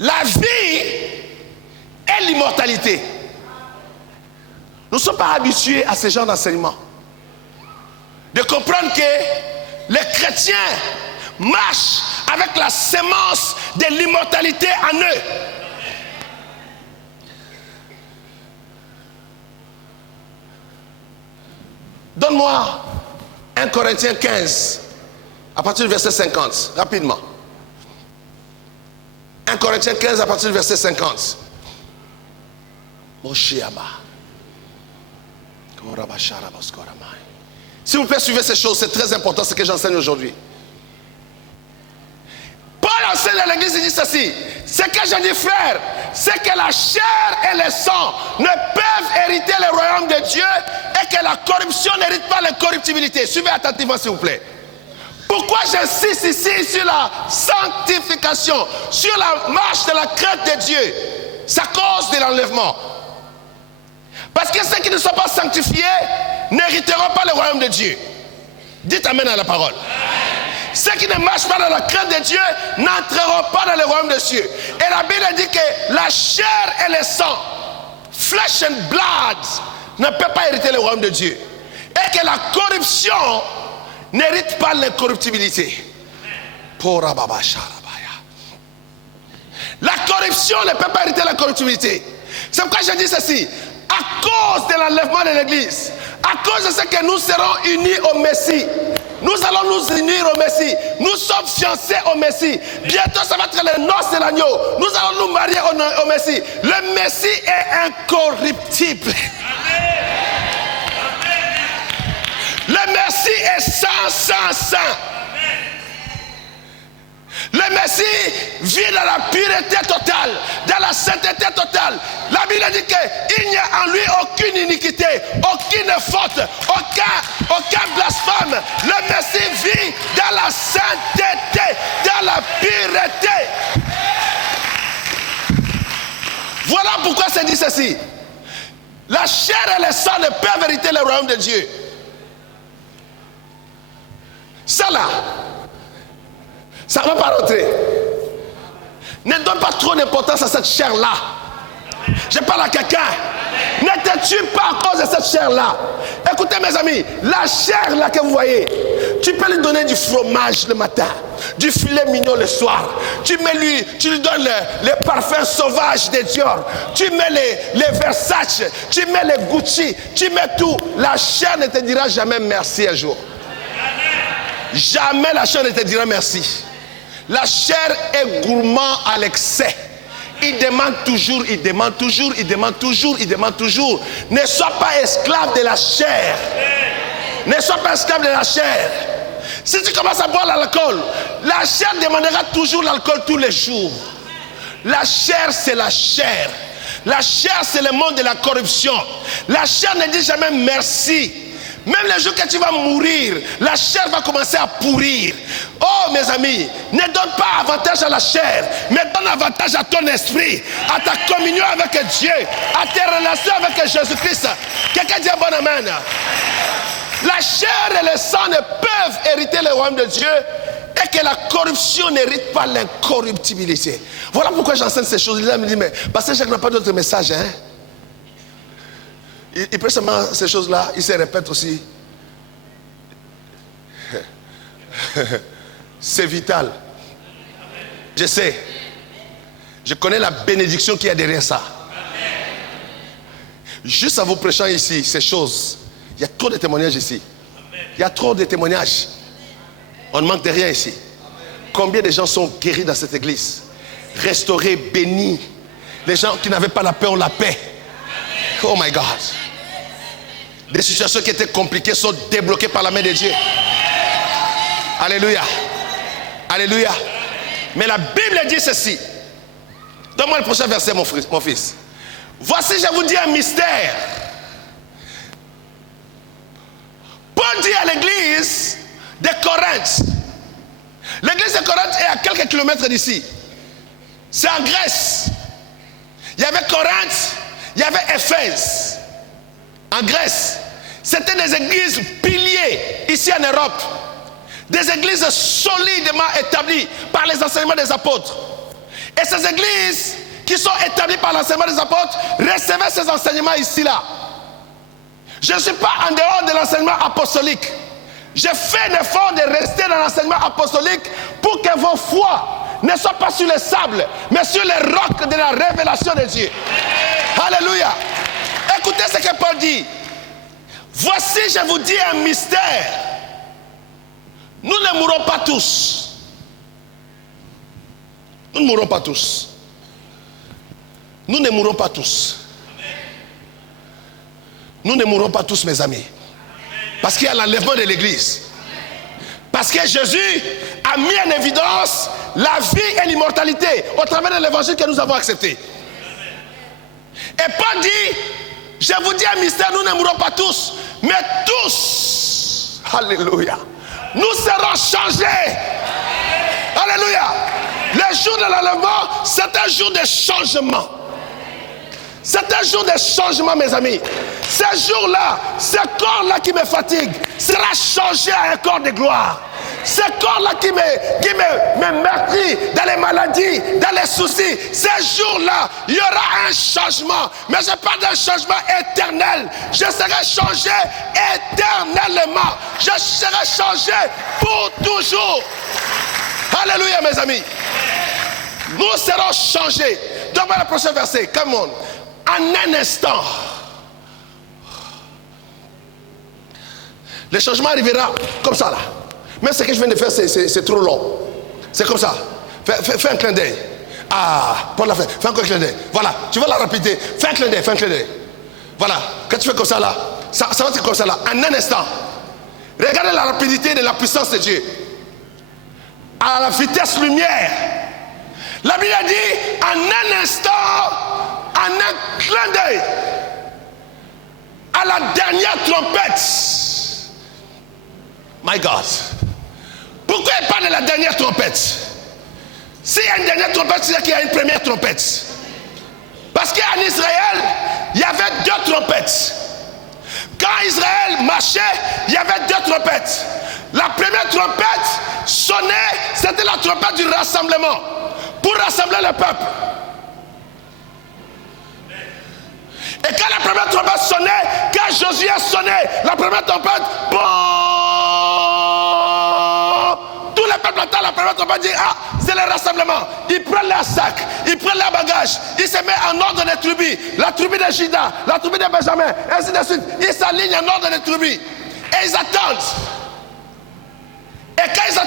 La vie et l'immortalité. Nous ne sommes pas habitués à ce genre d'enseignement. De comprendre que les chrétiens marchent avec la sémence de l'immortalité en eux. Donne-moi 1 Corinthiens 15, à partir du verset 50, rapidement. 1 Corinthiens 15, à partir du verset 50. S'il vous plaît, suivez ces choses, c'est très important ce que j'enseigne aujourd'hui. Paul enseigne à l'église, il dit ceci: ce que je dis, frère, c'est que la chair et le sang ne peuvent hériter le royaume de Dieu et que la corruption n'hérite pas l'incorruptibilité. Suivez attentivement, s'il vous plaît. Pourquoi j'insiste ici sur la sanctification, sur la marche de la crainte de Dieu? C'est à cause de l'enlèvement. Parce que ceux qui ne sont pas sanctifiés n'hériteront pas le royaume de Dieu. Dites amen à la parole. Ceux qui ne marchent pas dans la crainte de Dieu n'entreront pas dans le royaume de Dieu. Et la Bible dit que la chair et le sang, flesh and blood, ne peuvent pas hériter le royaume de Dieu. Et que la corruption n'hérite pas l'incorruptibilité. La corruption ne peut pas hériter la corruptibilité. C'est pourquoi je dis ceci: à cause de l'enlèvement de l'église, à cause de ce que nous serons unis au Messie, nous allons nous unir au Messie. Nous sommes fiancés au Messie. Bientôt ça va être les noces de l'agneau. Nous allons nous marier au Messie. Le Messie est incorruptible. Le Messie est sans. Le Messie vit dans la pureté totale, dans la sainteté totale. La Bible dit qu'il n'y a en lui aucune iniquité, aucune faute, aucun blasphème. Le Messie vit dans la sainteté, dans la pureté. Voilà pourquoi c'est dit ceci: la chair et le sang ne peuvent hériter le royaume de Dieu. Ça là, ça ne va pas rentrer. Ne donne pas trop d'importance à cette chair-là. Je parle à quelqu'un. Ne te tue pas à cause de cette chair-là. Écoutez mes amis, la chair-là que vous voyez, Tu peux lui donner du fromage le matin, du filet mignon le soir. Tu lui donnes les parfums sauvages des Dior. Tu mets les Versace, tu mets les Gucci, tu mets tout. La chair ne te dira jamais merci un jour. Jamais la chair ne te dira merci. La chair est gourmand à l'excès. Il demande toujours, il demande toujours, il demande toujours, il demande toujours. Ne sois pas esclave de la chair. Ne sois pas esclave de la chair. Si tu commences à boire l'alcool, la chair demandera toujours l'alcool tous les jours. La chair, c'est la chair. La chair, c'est le monde de la corruption. La chair ne dit jamais merci. Même le jour que tu vas mourir, la chair va commencer à pourrir. Oh mes amis, ne donne pas avantage à la chair, mais donne avantage à ton esprit, à ta communion avec Dieu, à tes relations avec Jésus-Christ. Quelqu'un dit bon amen. La chair et le sang ne peuvent hériter le royaume de Dieu, et que la corruption n'hérite pas l'incorruptibilité. Voilà pourquoi j'enseigne ces choses. Il me dit, mais parce que Jacques n'a pas d'autre message, hein? Il prend seulement ces choses-là, il se répète aussi. C'est vital. Je sais. Je connais la bénédiction qu'il y a derrière ça. Juste en vous prêchant ici ces choses, il y a trop de témoignages ici. Il y a trop de témoignages. On ne manque de rien ici. Combien de gens sont guéris dans cette église? Restaurés, bénis. Les gens qui n'avaient pas la paix ont la paix. Oh my God. Des situations qui étaient compliquées sont débloquées par la main de Dieu. Alléluia. Alléluia. Mais la Bible dit ceci. Donne-moi le prochain verset, mon fils. Voici, je vous dis un mystère. Paul dit à l'église de Corinthe. L'église de Corinthe est à quelques kilomètres d'ici. C'est en Grèce. Il y avait Corinthe, il y avait Éphèse. En Grèce. C'était des églises piliers ici en Europe. Des églises solidement établies par les enseignements des apôtres. Et ces églises qui sont établies par l'enseignement des apôtres recevaient ces enseignements ici-là. Je ne suis pas en dehors de l'enseignement apostolique. J'ai fait l'effort de rester dans l'enseignement apostolique pour que vos foi ne soient pas sur les sables, mais sur les rocs de la révélation de Dieu. Alléluia. Écoutez ce que Paul dit. Voici, je vous dis un mystère. Nous ne mourrons pas tous. Nous ne mourrons pas tous. Nous ne mourrons pas tous. Nous ne mourrons pas tous, mes amis. Parce qu'il y a l'enlèvement de l'église. Parce que Jésus a mis en évidence la vie et l'immortalité au travers de l'évangile que nous avons accepté. Et Paul dit, je vous dis un mystère, nous ne mourrons pas tous, mais tous, alléluia, nous serons changés. Alléluia. Le jour de l'enlèvement, c'est un jour de changement. C'est un jour de changement, mes amis. Ce jour-là, ce corps-là qui me fatigue sera changé à un corps de gloire. Ce corps-là qui me meurtrit dans les maladies, dans les soucis, ce jour-là, il y aura un changement. Mais je parle d'un changement éternel. Je serai changé éternellement. Je serai changé pour toujours. Alléluia, mes amis. Nous serons changés. Donne-moi le prochain verset. Come on. En un instant. Le changement arrivera comme ça là. Même ce que je viens de faire, c'est trop long. C'est comme ça. Fais un clin d'œil. Ah, Paul l'a fait. Fais encore un clin d'œil. Voilà. Tu vois la rapidité. Fais un clin d'œil. Fais un clin d'œil. Voilà. Quand tu fais comme ça là, ça va être comme ça là. En un instant. Regardez la rapidité de la puissance de Dieu. À la vitesse lumière. La Bible dit en un instant, en un clin d'œil, à la dernière trompette. My God. Pourquoi il parle de la dernière trompette? S'il y a une dernière trompette, c'est qu'il y a une première trompette. Parce qu'en Israël, il y avait deux trompettes. Quand Israël marchait, il y avait deux trompettes. La première trompette sonnait, c'était la trompette du rassemblement. Pour rassembler le peuple. Et quand la première trompette sonnait, quand Josué sonnait, la première trompette, bon, peuple entend la première trompette, dit, ah, c'est le rassemblement. Ils prennent leur sac, ils prennent leur bagage, ils se mettent en ordre des tribus. La tribu de Juda, la tribu de Benjamin, ainsi de suite. Ils s'alignent en ordre des tribus. Et ils attendent. Et quand ils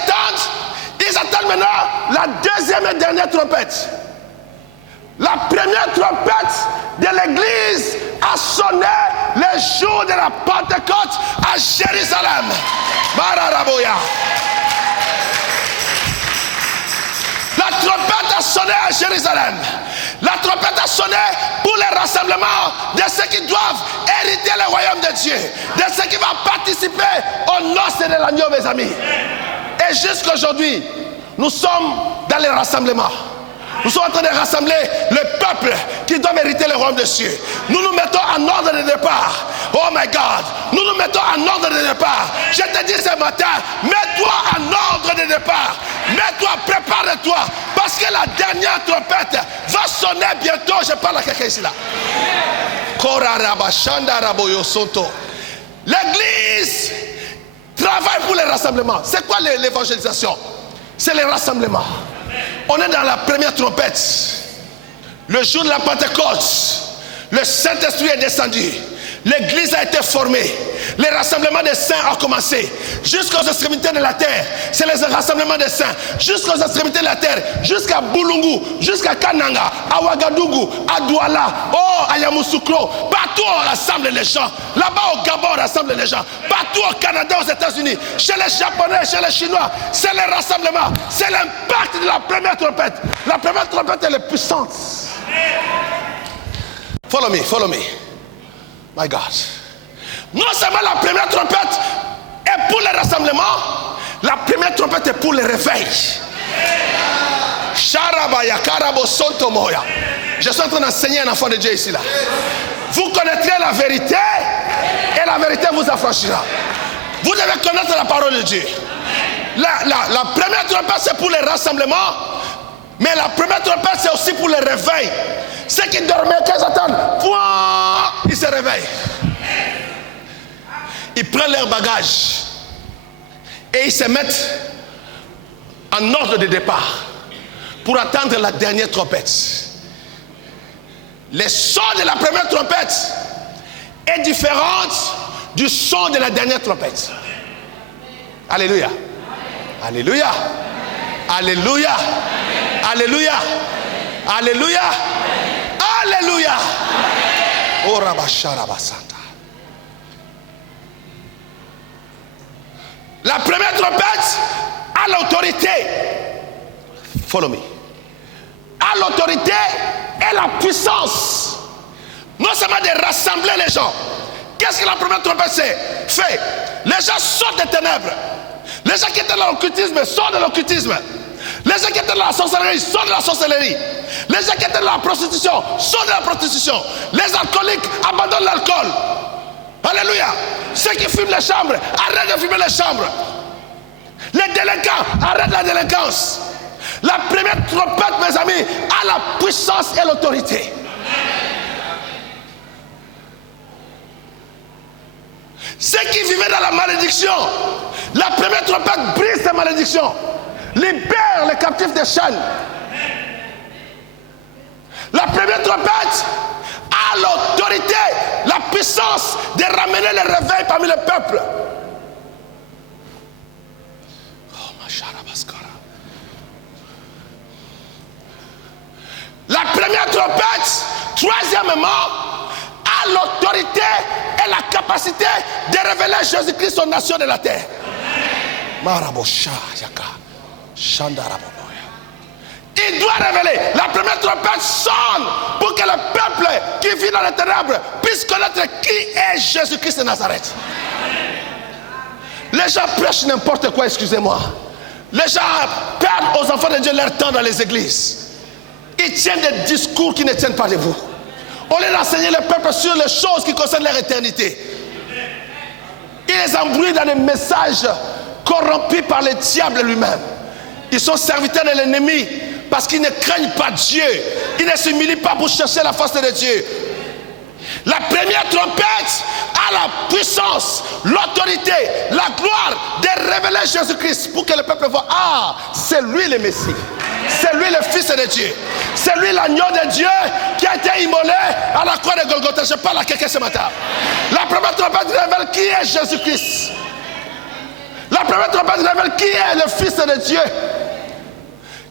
attendent maintenant la deuxième et dernière trompette. La première trompette de l'église a sonné le jour de la Pentecôte à Jérusalem. Mararaboya. La trompette a sonné à Jérusalem. La trompette a sonné pour le rassemblement de ceux qui doivent hériter le royaume de Dieu, de ceux qui vont participer aux noces de l'agneau, mes amis. Et jusqu'à aujourd'hui, nous sommes dans les rassemblements. Nous sommes en train de rassembler le peuple qui doit hériter le royaume de Dieu. Nous nous mettons en ordre de départ. Oh my God. Nous nous mettons en ordre de départ. Je te dis ce matin, mets-toi en ordre de départ. Mets-toi, prépare-toi. Parce que la dernière trompette va sonner bientôt. Je parle à quelqu'un ici là. L'église travaille pour les rassemblements. C'est quoi l'évangélisation? C'est les rassemblements. On est dans la première trompette. Le jour de la Pentecôte, le Saint-Esprit est descendu. L'église a été formée. Les rassemblements des saints ont commencé. Jusqu'aux extrémités de la terre. C'est les rassemblements des saints. Jusqu'aux extrémités de la terre. Jusqu'à Boulungu, jusqu'à Kananga, à Ouagadougou, à Douala, à Yamoussoukro. Partout on rassemble les gens. Là-bas au Gabon on rassemble les gens. Partout au Canada, aux États-Unis, chez les Japonais, chez les Chinois. C'est le rassemblement. C'est l'impact de la première trompette. La première trompette elle est puissante. Follow me, follow me. My God. Non seulement la première trompette est pour le rassemblement, la première trompette est pour le réveil. Je suis en train d'enseigner un enfant de Dieu ici là. Vous connaîtrez la vérité et la vérité vous affranchira. Vous devez connaître la parole de Dieu. La première trompette c'est pour le rassemblement, mais la première trompette c'est aussi pour le réveil. Ceux qui dormaient, quand ils attendent, ils se réveillent. Ils prennent leur bagage et ils se mettent en ordre de départ pour attendre la dernière trompette. Le son de la première trompette est différent du son de la dernière trompette. Alléluia. Alléluia. Alléluia. Alléluia. Alléluia. Alléluia. Oh Rabasharabasanta. La première trompette a l'autorité. Follow me. A l'autorité et la puissance. Non seulement de rassembler les gens. Qu'est-ce que la première trompette fait? Les gens sortent des ténèbres. Les gens qui étaient dans l'occultisme sortent de l'occultisme. Les gens qui étaient dans la sorcellerie sortent de la sorcellerie. Les gens qui étaient dans la prostitution sortent de la prostitution. Les alcooliques abandonnent l'alcool. Alléluia. Ceux qui fument les chambres arrêtent de fumer les chambres. Les délinquants arrêtent la délinquance. La première trompette, mes amis, a la puissance et l'autorité. Ceux qui vivaient dans la malédiction, la première trompette brise ces malédictions. Libère les captifs des chaînes. La première trompette a l'autorité, la puissance de ramener le réveil parmi le peuple. La première trompette, troisièmement, a l'autorité et la capacité de révéler Jésus-Christ aux nations de la terre. Il doit révéler. La première trompette sonne pour que le peuple qui vit dans les ténèbres puisse connaître qui est Jésus-Christ de Nazareth. Les gens prêchent n'importe quoi, excusez-moi. Les gens perdent aux enfants de Dieu leur temps dans les églises. Ils tiennent des discours qui ne tiennent pas debout. On les enseigne le peuple sur les choses qui concernent leur éternité. Ils les embrouillent dans des messages corrompus par le diable lui-même. Ils sont serviteurs de l'ennemi parce qu'ils ne craignent pas Dieu. Ils ne s'humilient pas pour chercher la face de Dieu. La première trompette a la puissance, l'autorité, la gloire de révéler Jésus-Christ pour que le peuple voit, ah, c'est lui le Messie, c'est lui le Fils de Dieu, c'est lui l'agneau de Dieu qui a été immolé à la croix de Golgotha. Je parle à quelqu'un ce matin. La première trompette révèle qui est Jésus-Christ. La première trompette révèle qui est le Fils de Dieu,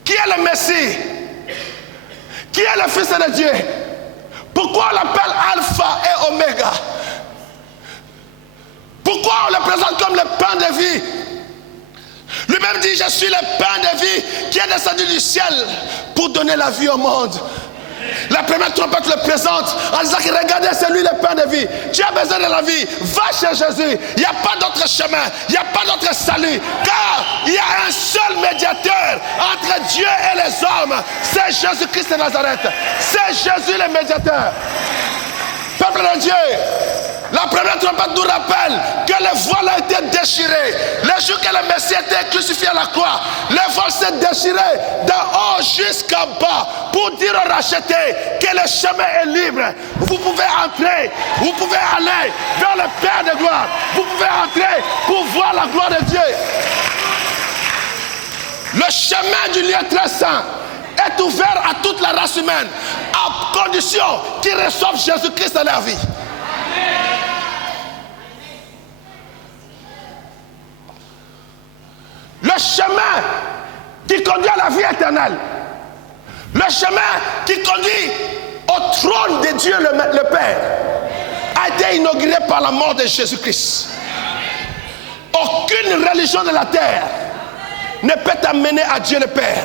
qui est le Messie, qui est le Fils de Dieu. Pourquoi on l'appelle Alpha et Oméga? Pourquoi on le présente comme le pain de vie? Lui-même dit, je suis le pain de vie qui est descendu du ciel pour donner la vie au monde. La première trompette le présente en disant que regardez, c'est lui le pain de vie. Tu as besoin de la vie, va chez Jésus. Il n'y a pas d'autre chemin, il n'y a pas d'autre salut. Car il y a un seul médiateur entre Dieu et les hommes. C'est Jésus-Christ de Nazareth. C'est Jésus le médiateur. Peuple de Dieu, la première trompette nous rappelle que le voile a été déchiré. Le jour que le Messie était crucifié à la croix, le voile s'est déchiré d'en haut jusqu'en bas pour dire aux rachetés que le chemin est libre. Vous pouvez entrer, vous pouvez aller vers le Père de gloire. Vous pouvez entrer pour voir la gloire de Dieu. Le chemin du lieu très saint est ouvert à toute la race humaine, à condition qu'ils reçoivent Jésus-Christ dans leur vie. Le chemin qui conduit à la vie éternelle, le chemin qui conduit au trône de Dieu le Père, a été inauguré par la mort de Jésus-Christ. Aucune religion de la terre ne peut t'amener à Dieu le Père.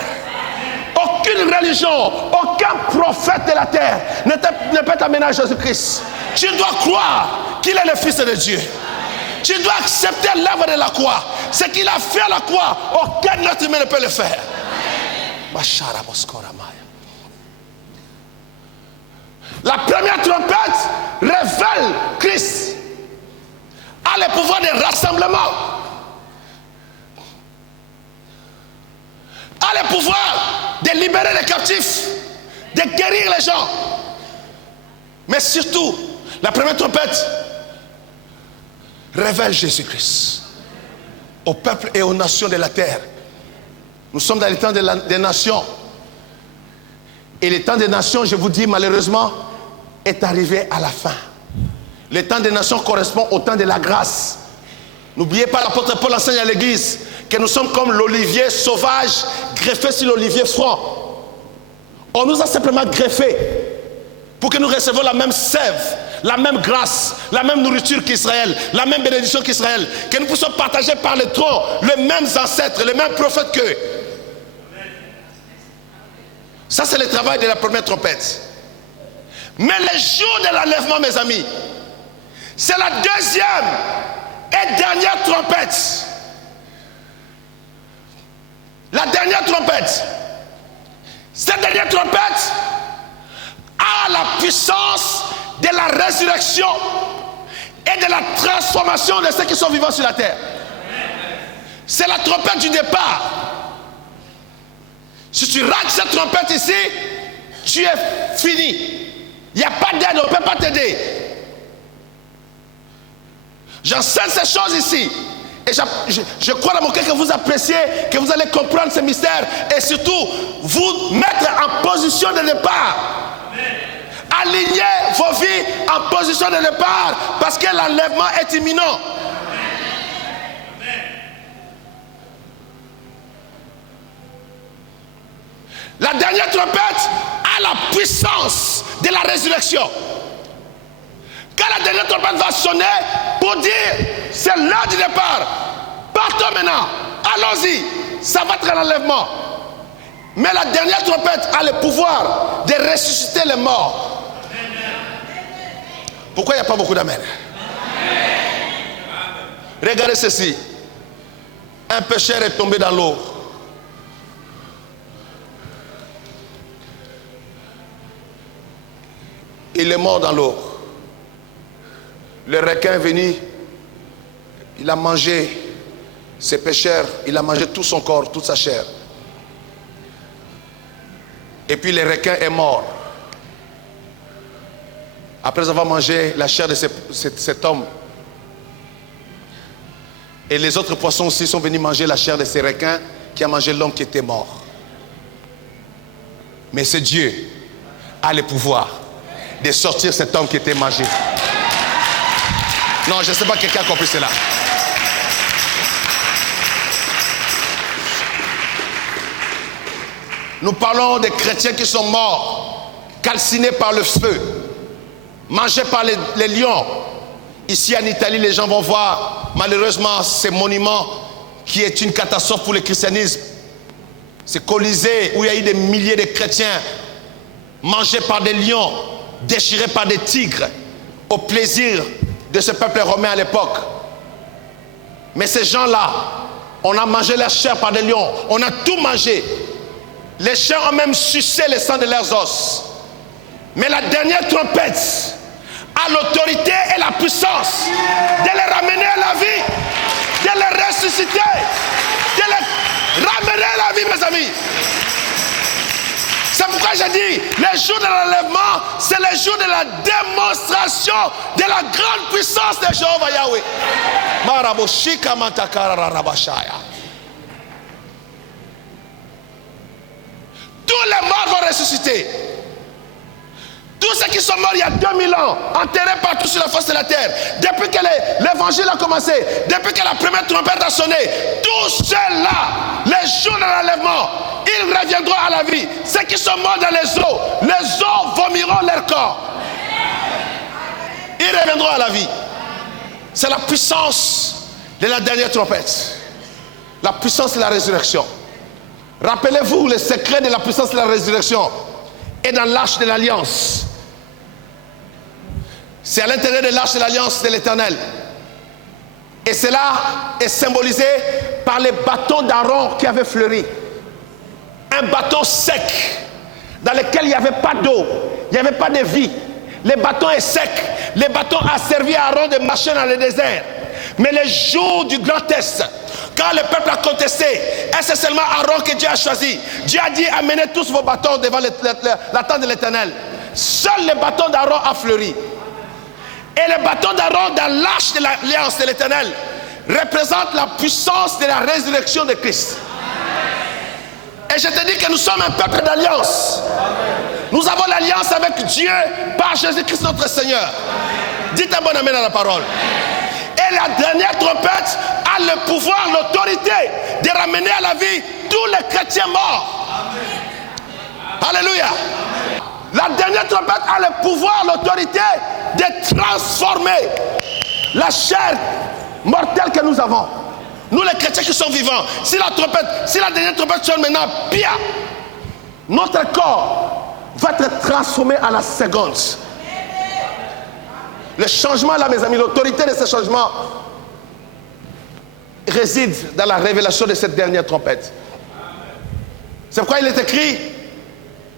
Aucune religion, aucun prophète de la terre ne peut t'amener à Jésus-Christ. Tu dois croire qu'il est le Fils de Dieu. Tu dois accepter l'œuvre de la croix. Ce qu'il a fait à la croix, aucun autre humain ne peut le faire. La première trompette révèle Christ, a le pouvoir de rassemblement, a le pouvoir de libérer les captifs, de guérir les gens. Mais surtout, la première trompette révèle Jésus-Christ au peuple et aux nations de la terre. Nous sommes dans le temps des nations. Et le temps des nations, je vous dis malheureusement, est arrivé à la fin. Le temps des nations correspond au temps de la grâce. N'oubliez pas, l'apôtre Paul enseigne à l'église que nous sommes comme l'olivier sauvage greffé sur l'olivier franc. On nous a simplement greffé pour que nous recevions la même sève, la même grâce, la même nourriture qu'Israël, la même bénédiction qu'Israël, que nous puissions partager par le tronc les mêmes ancêtres, les mêmes prophètes qu'eux. Ça, c'est le travail de la première trompette. Mais le jour de l'enlèvement, mes amis, c'est la deuxième et dernière trompette. La dernière trompette. Cette dernière trompette a la puissance de la résurrection et de la transformation de ceux qui sont vivants sur la terre. C'est la trompette du départ. Si tu rates cette trompette ici, tu es fini. Il n'y a pas d'aide, on ne peut pas t'aider. J'enseigne ces choses ici. Et je crois dans mon cœur que vous appréciez, que vous allez comprendre ces mystères et surtout vous mettre en position de départ. Alignez vos vies en position de départ parce que l'enlèvement est imminent. La dernière trompette a la puissance de la résurrection. Quand la dernière trompette va sonner pour dire c'est l'heure du départ, partons maintenant, allons-y, ça va être l'enlèvement. Mais la dernière trompette a le pouvoir de ressusciter les morts. Pourquoi il n'y a pas beaucoup d'amen? Regardez ceci. Un pécheur est tombé dans l'eau. Il est mort dans l'eau. Le requin est venu, il a mangé ses pécheurs, il a mangé tout son corps, toute sa chair. Et puis le requin est mort. Après avoir mangé la chair de cet homme, et les autres poissons aussi sont venus manger la chair de ces requins qui a mangé l'homme qui était mort. Mais ce Dieu a le pouvoir de sortir cet homme qui était mangé. Non, je ne sais pas si quelqu'un a compris cela. Nous parlons des chrétiens qui sont morts, calcinés par le feu, mangés par les lions. Ici en Italie, les gens vont voir malheureusement ces monuments qui est une catastrophe pour le christianisme. C'est Colisée où il y a eu des milliers de chrétiens mangés par des lions, déchirés par des tigres, au plaisir de ce peuple romain à l'époque. Mais ces gens-là, on a mangé leur chair par des lions, on a tout mangé. Les chiens ont même sucé le sang de leurs os. Mais la dernière trompette a l'autorité et la puissance de les ramener à la vie, de les ressusciter, de les ramener à la vie, mes amis. C'est pourquoi j'ai dit, les jours de l'enlèvement, c'est les jours de la démonstration de la grande puissance de Jéhovah Yahweh. Maraboshika mantakara rabashaya. Tous les morts vont ressusciter. Tous ceux qui sont morts il y a 2000 ans, enterrés partout sur la face de la terre, depuis que l'évangile a commencé, depuis que la première trompette a sonné, tous ceux-là, les jours de l'enlèvement, ils reviendront à la vie. Ceux qui sont morts dans les eaux vomiront leur corps. Ils reviendront à la vie. C'est la puissance de la dernière trompette. La puissance de la résurrection. Rappelez-vous, le secret de la puissance de la résurrection est dans l'arche de l'alliance. C'est à l'intérieur de l'arche de l'alliance de l'Éternel. Et cela est symbolisé par les bâtons d'Aaron qui avaient fleuri. Un bâton sec, dans lequel il n'y avait pas d'eau, il n'y avait pas de vie. Le bâton est sec. Le bâton a servi à Aaron de marcher dans le désert. Mais le jour du grand test, quand le peuple a contesté, et c'est seulement Aaron que Dieu a choisi. Dieu a dit, amenez tous vos bâtons devant la tente de l'Éternel. Seul le bâton d'Aaron a fleuri. Et le bâton d'Aaron dans l'arche de l'alliance de l'Éternel représente la puissance de la résurrection de Christ. Et je te dis que nous sommes un peuple d'alliance. Nous avons l'alliance avec Dieu par Jésus-Christ notre Seigneur. Dites un bon amen à la parole. Et la dernière trompette a le pouvoir, l'autorité de ramener à la vie tous les chrétiens morts. Alléluia. La dernière trompette a le pouvoir, l'autorité de transformer la chair mortelle que nous avons. Nous les chrétiens qui sommes vivants, si la dernière trompette sonne maintenant, pia, notre corps va être transformé à la seconde. Le changement là, mes amis, l'autorité de ce changement réside dans la révélation de cette dernière trompette. C'est pourquoi il est écrit,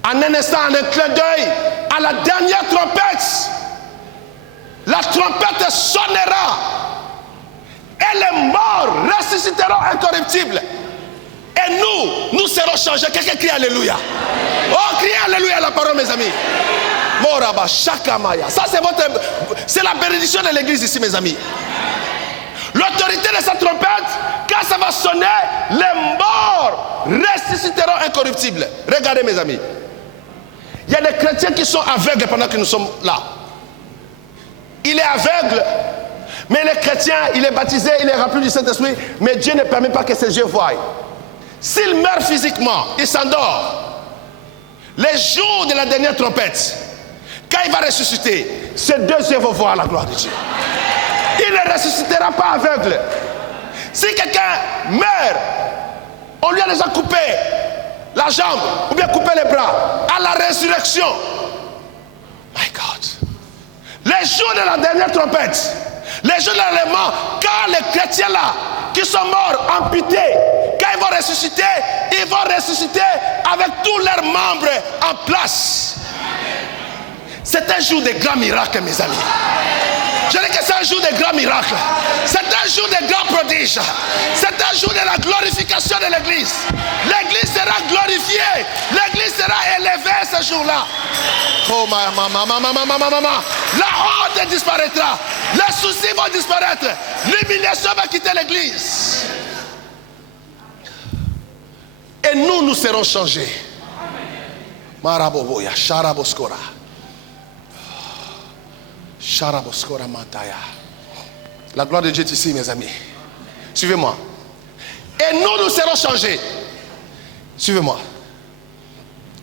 en un instant, en un clin d'œil, à la dernière trompette, la trompette sonnera et les morts ressusciteront incorruptibles. Et nous serons changés. Quelqu'un crie Alléluia. Oh, criez Alléluia à la parole, mes amis. Moraba, Shakamaya. Ça, c'est la bénédiction de l'église ici, mes amis. L'autorité de cette trompette, quand ça va sonner, les morts ressusciteront incorruptibles. Regardez, mes amis. Il y a des chrétiens qui sont aveugles pendant que nous sommes là. Il est aveugle, mais le chrétien, il est baptisé, il est rempli du Saint-Esprit, mais Dieu ne permet pas que ses yeux voient. S'il meurt physiquement, il s'endort. Les jours de la dernière trompette, quand il va ressusciter, ses deux yeux vont voir la gloire de Dieu. Il ne ressuscitera pas aveugle. Si quelqu'un meurt, on lui a déjà coupé la jambe ou bien coupé les bras. À la résurrection, my God, les jours de la dernière trompette, les jours de l'enlèvement, quand les chrétiens là qui sont morts amputés, quand ils vont ressusciter avec tous leurs membres en place. C'est un jour de grands miracles, mes amis. Je dis que c'est un jour de grands miracles. C'est un jour de grands prodiges. C'est un jour de la glorification de l'église. L'église sera glorifiée. L'église sera élevée ce jour-là. Oh maman. La honte disparaîtra. Les soucis vont disparaître. L'humiliation va quitter l'église. Et nous serons changés. Maraboboya, Sharaboskora. Sharaboskora Mataya. La gloire de Dieu est ici, mes amis. Suivez-moi. Et nous serons changés. Suivez-moi.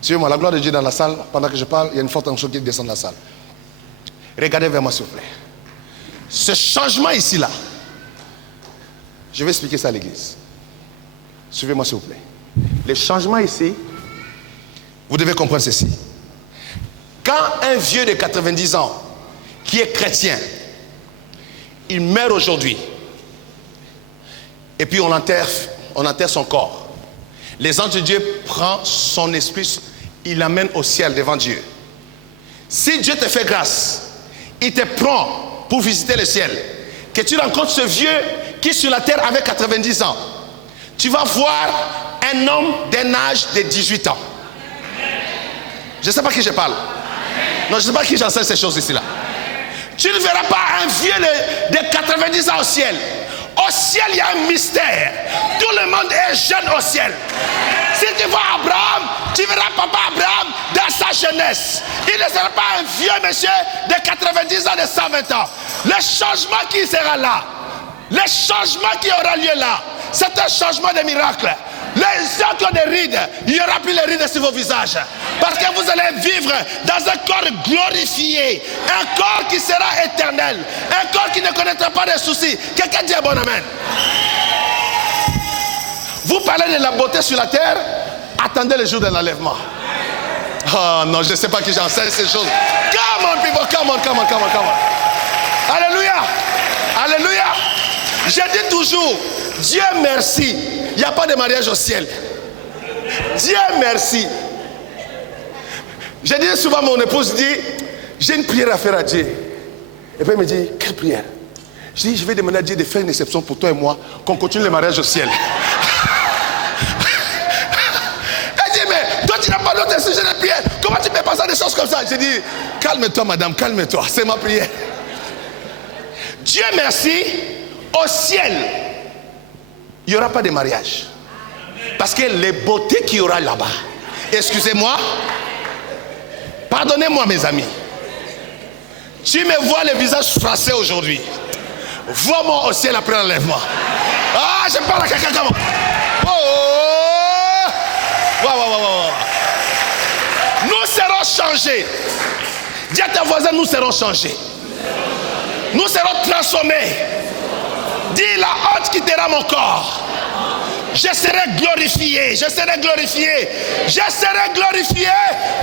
Suivez-moi. La gloire de Dieu dans la salle. Pendant que je parle, il y a une forte onction qui descend de la salle. Regardez vers moi, s'il vous plaît. Ce changement ici-là, je vais expliquer ça à l'église. Suivez-moi, s'il vous plaît. Les changements ici, vous devez comprendre ceci. Quand un vieux de 90 ans qui est chrétien, il meurt aujourd'hui, et puis on enterre son corps, les anges de Dieu prennent son esprit, il l'amène au ciel devant Dieu. Si Dieu te fait grâce, il te prend pour visiter le ciel, que tu rencontres ce vieux qui est sur la terre avec 90 ans, tu vas voir un homme d'un âge de 18 ans. Je ne sais pas qui je parle. Non, je ne sais pas qui j'enseigne ces choses ici-là. Tu ne verras pas un vieux de 90 ans au ciel. Au ciel, il y a un mystère. Tout le monde est jeune au ciel. Si tu vois Abraham, tu verras papa Abraham dans sa jeunesse. Il ne sera pas un vieux monsieur de 90 ans, de 120 ans. Le changement qui sera là, le changement qui aura lieu là, c'est un changement de miracle. Les gens qui ont des rides, il n'y aura plus les rides sur vos visages. Parce que vous allez vivre dans un corps glorifié. Un corps qui sera éternel. Un corps qui ne connaîtra pas de soucis. Quelqu'un dit un bon amen. Vous parlez de la beauté sur la terre. Attendez le jour de l'enlèvement. Oh non, je ne sais pas qui j'enseigne ces choses. Come on people, come on. Alléluia. Alléluia. Je dis toujours, Dieu merci. Il n'y a pas de mariage au ciel. Dieu merci. Je dis souvent, mon épouse dit, j'ai une prière à faire à Dieu. Et puis elle me dit, quelle prière? Je dis, je vais demander à Dieu de faire une exception pour toi et moi, qu'on continue le mariage au ciel. Elle dit, mais toi tu n'as pas d'autre sujet de prière. Comment tu peux passer des choses comme ça? Je dis, calme-toi madame, calme-toi, c'est ma prière. Dieu merci, au ciel, il n'y aura pas de mariage. Parce que les beautés qu'il y aura là-bas, excusez-moi, pardonnez-moi mes amis, tu me vois le visage froissé aujourd'hui, vois-moi au ciel après l'enlèvement. Ah, je parle à quelqu'un comme... Nous serons changés. Dis à tes voisins, nous serons changés. Nous serons transformés. Dis, la honte quittera mon corps. Je serai glorifié, je serai glorifié, je serai glorifié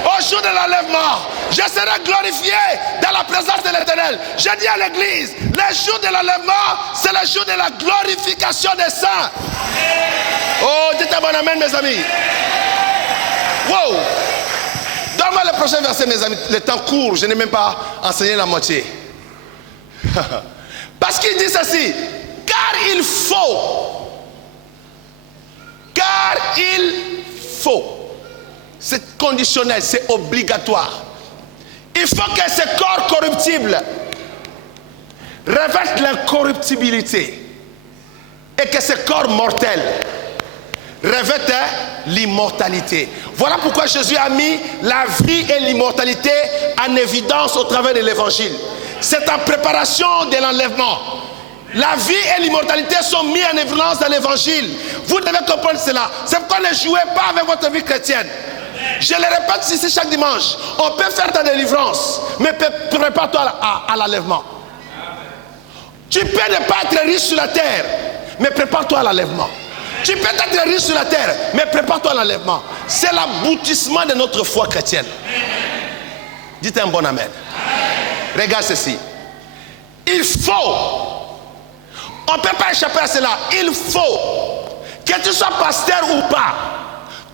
au jour de l'enlèvement. Je serai glorifié dans la présence de l'Éternel. Je dis à l'église, le jour de l'enlèvement, c'est le jour de la glorification des saints. Oh, dites un bon amen, mes amis. Wow. Donne-moi le prochain verset, mes amis. Le temps court, je n'ai même pas enseigné la moitié. Parce qu'il dit ceci, car il faut, c'est conditionnel, c'est obligatoire. Il faut que ce corps corruptible revête l'incorruptibilité et que ce corps mortel revête l'immortalité. Voilà pourquoi Jésus a mis la vie et l'immortalité en évidence au travers de l'évangile. C'est en préparation de l'enlèvement. La vie et l'immortalité sont mis en évidence dans l'évangile. Vous devez comprendre cela. C'est pourquoi ne jouez pas avec votre vie chrétienne. Je le répète ici chaque dimanche. On peut faire ta délivrance, mais prépare-toi à l'enlèvement. Tu peux ne pas être riche sur la terre, mais prépare-toi à l'enlèvement. Tu peux être riche sur la terre, mais prépare-toi à l'enlèvement. C'est l'aboutissement de notre foi chrétienne. Dites un bon amen. Regarde ceci. Il faut... On ne peut pas échapper à cela. Il faut que tu sois pasteur ou pas,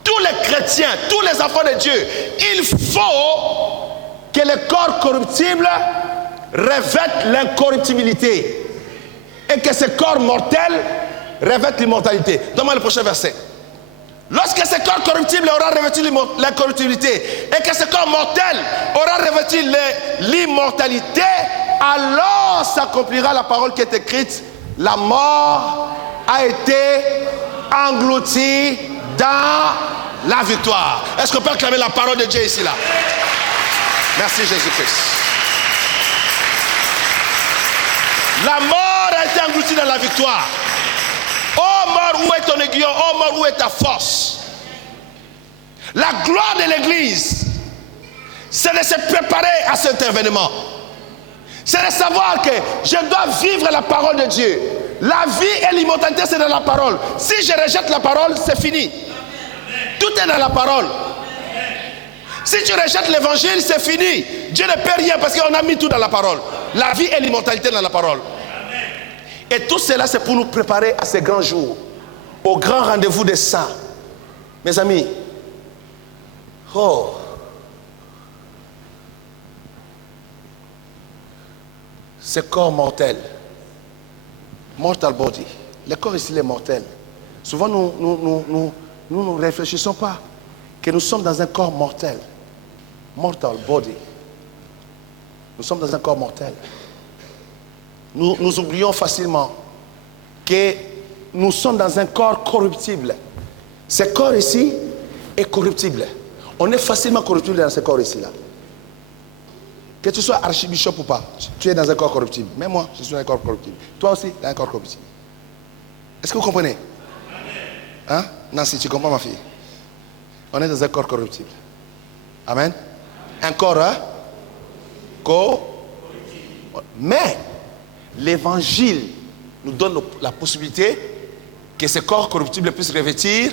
tous les chrétiens, tous les enfants de Dieu, il faut que le corps corruptible revêt l'incorruptibilité et que ce corps mortel revêt l'immortalité. Donne-moi le prochain verset. Lorsque ce corps corruptible aura revêtu l'incorruptibilité et que ce corps mortel aura revêtu l'immortalité, alors s'accomplira la parole qui est écrite: la mort a été engloutie dans la victoire. Est-ce qu'on peut acclamer la parole de Dieu ici là? Merci Jésus-Christ. La mort a été engloutie dans la victoire. Oh mort, où est ton aiguillon? Oh mort, où est ta force? La gloire de l'Église, c'est de se préparer à cet événement. C'est de savoir que je dois vivre la parole de Dieu. La vie et l'immortalité, c'est dans la parole. Si je rejette la parole, c'est fini. Tout est dans la parole. Si tu rejettes l'évangile, c'est fini. Dieu ne peut rien parce qu'on a mis tout dans la parole. La vie et l'immortalité dans la parole. Et tout cela, c'est pour nous préparer à ces grands jours, au grand rendez-vous des saints. Mes amis, oh, ce corps mortel, mortal body, le corps ici est mortel. Souvent, nous ne réfléchissons pas que nous sommes dans un corps mortel. Mortal body. Nous sommes dans un corps mortel. Nous oublions facilement que nous sommes dans un corps corruptible. Ce corps ici est corruptible. On est facilement corruptible dans ce corps ici là. Que tu sois archibishop ou pas, tu es dans un corps corruptible. Même moi, je suis dans un corps corruptible. Toi aussi, dans un corps corruptible. Est-ce que vous comprenez? Hein? Nancy, tu comprends ma fille? On est dans un corps corruptible. Amen. Un corps, hein? Mais l'évangile nous donne la possibilité que ce corps corruptible puisse revêtir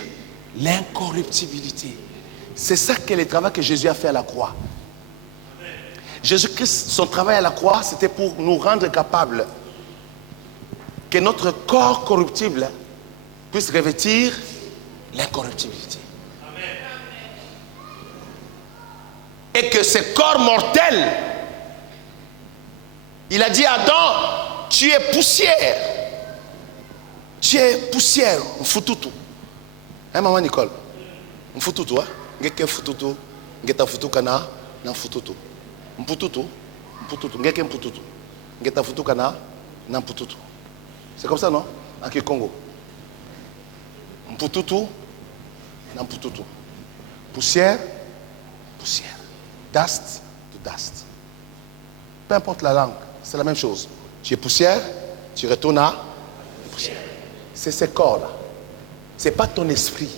l'incorruptibilité. C'est ça que le travail que Jésus a fait à la croix. Jésus-Christ, son travail à la croix, c'était pour nous rendre capables que notre corps corruptible puisse revêtir l'incorruptibilité. Et que ce corps mortel, il a dit à Adam, tu es poussière. Tu es poussière, mfututu. Hein, maman Nicole? Mfututu, hein? Ngeke mfututu, ngeta futuka na mfututu. Mpututu, mpututu, ngeke mpututu. Ngeta futuka na mpututu. C'est comme ça, non? En Congo. Mpututu, na mpututu. Poussière, poussière. Dust to dust. Peu importe la langue, c'est la même chose. Tu es poussière, tu retournes à poussière. C'est ce corps-là. Ce n'est pas ton esprit.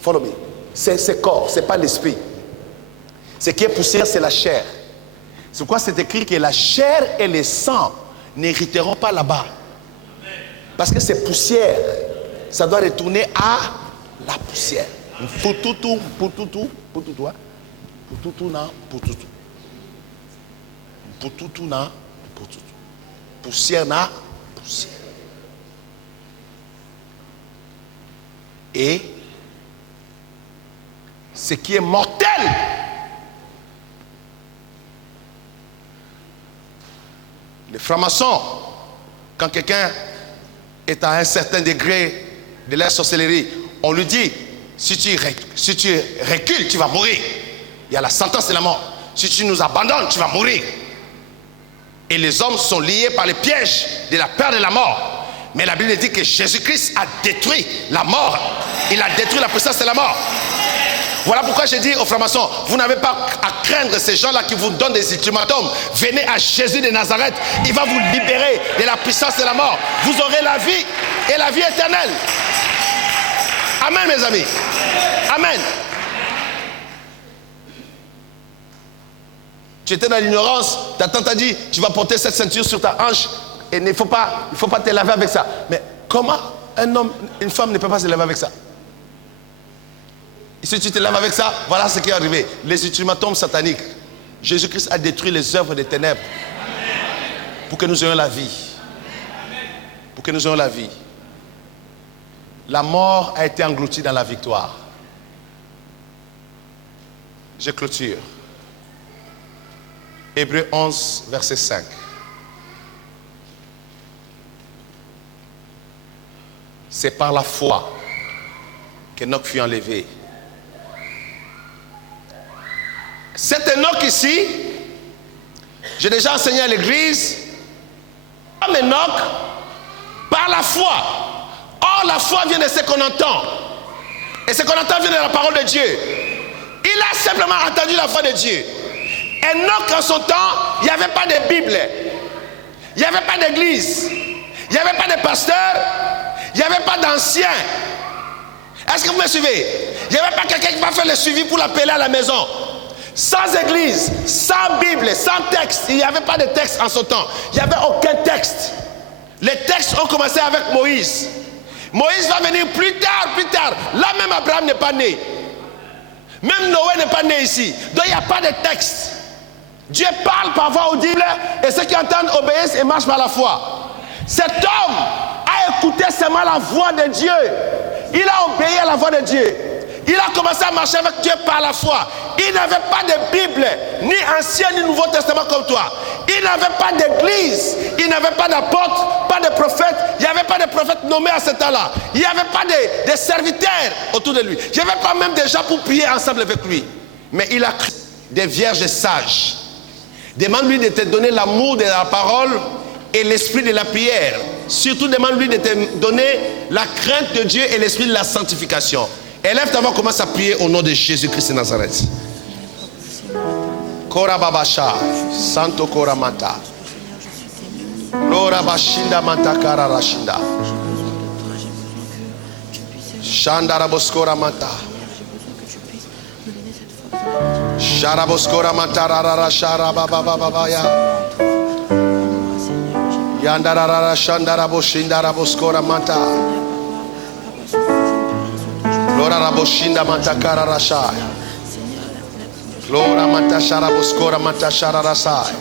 Follow me. C'est ce corps, ce n'est pas l'esprit. Ce qui est poussière, c'est la chair. C'est pourquoi c'est écrit que la chair et le sang n'hériteront pas là-bas. Parce que c'est poussière. Ça doit retourner à la poussière. Pututu, pututu, pututu. Pututu na pututu. Pututu na pututu. Poussière na poussière. Et ce qui est mortel, les francs-maçons, quand quelqu'un est à un certain degré de la sorcellerie, on lui dit, si tu recules, tu vas mourir. Il y a la sentence de la mort. Si tu nous abandonnes, tu vas mourir. Et les hommes sont liés par les pièges de la peur de la mort. Mais la Bible dit que Jésus-Christ a détruit la mort. Il a détruit la puissance de la mort. Voilà pourquoi j'ai dit aux francs-maçons, vous n'avez pas à craindre ces gens-là qui vous donnent des ultimatums. Venez à Jésus de Nazareth. Il va vous libérer de la puissance de la mort. Vous aurez la vie et la vie éternelle. Amen, mes amis. Amen. Tu étais dans l'ignorance, ta tante a dit, tu vas porter cette ceinture sur ta hanche et il ne faut pas te laver avec ça. Mais comment un homme, une femme ne peut pas se laver avec ça? Et si tu te laves avec ça, voilà ce qui est arrivé. Les ultimatums sataniques. Jésus-Christ a détruit les œuvres des ténèbres pour que nous ayons la vie. Pour que nous ayons la vie. La mort a été engloutie dans la victoire. Je clôture. Hébreux 11, verset 5. C'est par la foi qu'Enoch fut enlevé. Cet Enoch ici, j'ai déjà enseigné à l'église, comme Enoch, par la foi. Or, la foi vient de ce qu'on entend. Et ce qu'on entend vient de la parole de Dieu. Il a simplement entendu la voix de Dieu. Enoch, en son temps, il n'y avait pas de Bible. Il n'y avait pas d'église. Il n'y avait pas de pasteur. Il n'y avait pas d'anciens. Est-ce que vous me suivez? Il n'y avait pas quelqu'un qui va faire le suivi pour l'appeler à la maison. Sans église, sans Bible, sans texte. Il n'y avait pas de texte en son temps. Il n'y avait aucun texte. Les textes ont commencé avec Moïse. Moïse va venir plus tard. Là même Abraham n'est pas né. Même Noé n'est pas né ici. Donc il n'y a pas de texte. Dieu parle par voix audible et ceux qui entendent obéissent et marchent par la foi. Cet homme a écouté seulement la voix de Dieu. Il a obéi à la voix de Dieu. Il a commencé à marcher avec Dieu par la foi. Il n'avait pas de Bible, ni Ancien ni Nouveau Testament comme toi. Il n'avait pas d'église, il n'avait pas d'apôtre, pas de prophète. Il n'y avait pas de prophète nommé à ce temps-là. Il n'y avait pas de serviteurs autour de lui. Il n'y avait pas même des gens pour prier ensemble avec lui. Mais il a cru des vierges sages. Demande-lui de te donner l'amour de la parole et l'esprit de la prière. Surtout demande-lui de te donner la crainte de Dieu et l'esprit de la sanctification. Élève ta voix, commence à prier au nom de Jésus-Christ de Nazareth. Kora babasha, santo kora mata. Lora bashinda mata kara rashinda. Shandara boskora mata. Sharaboskora mata rara shara baba baba ya. Yandara rara shandara boshindara boskora mata. Lora raboshinda mata kara rashaya. Lora mata sharaboskora mata shara rasaya.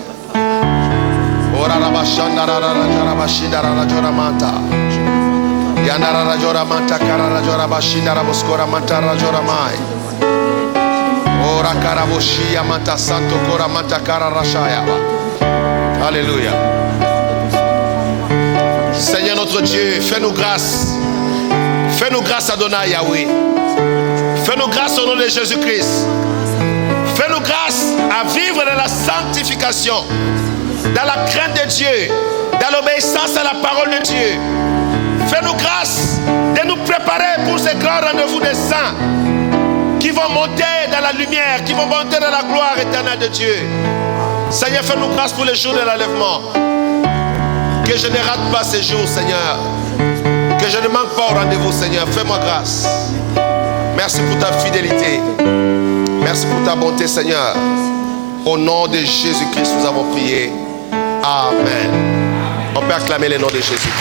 Ora rabashanda rara rabashinda rara jora mata. Yandara rajora mata kara rajora bashinda raboskora mata rajora mai. Ora karaboshia mata santo kora mata kara rashaya. Alléluia. Seigneur notre Dieu, fais-nous grâce. Fais-nous grâce Adonai Yahweh. Fais-nous grâce au nom de Jésus-Christ. Fais-nous grâce à vivre dans la sanctification, dans la crainte de Dieu, dans l'obéissance à la parole de Dieu. Fais-nous grâce de nous préparer pour ces grands rendez-vous des saints qui vont monter dans la lumière, qui vont monter dans la gloire éternelle de Dieu. Seigneur, fais-nous grâce pour les jours de l'enlèvement. Que je ne rate pas ces jours, Seigneur. Que je ne manque pas au rendez-vous, Seigneur. Fais-moi grâce. Merci pour ta fidélité. Merci pour ta bonté, Seigneur. Au nom de Jésus-Christ, nous avons prié. Amen. On peut acclamer le nom de Jésus-Christ.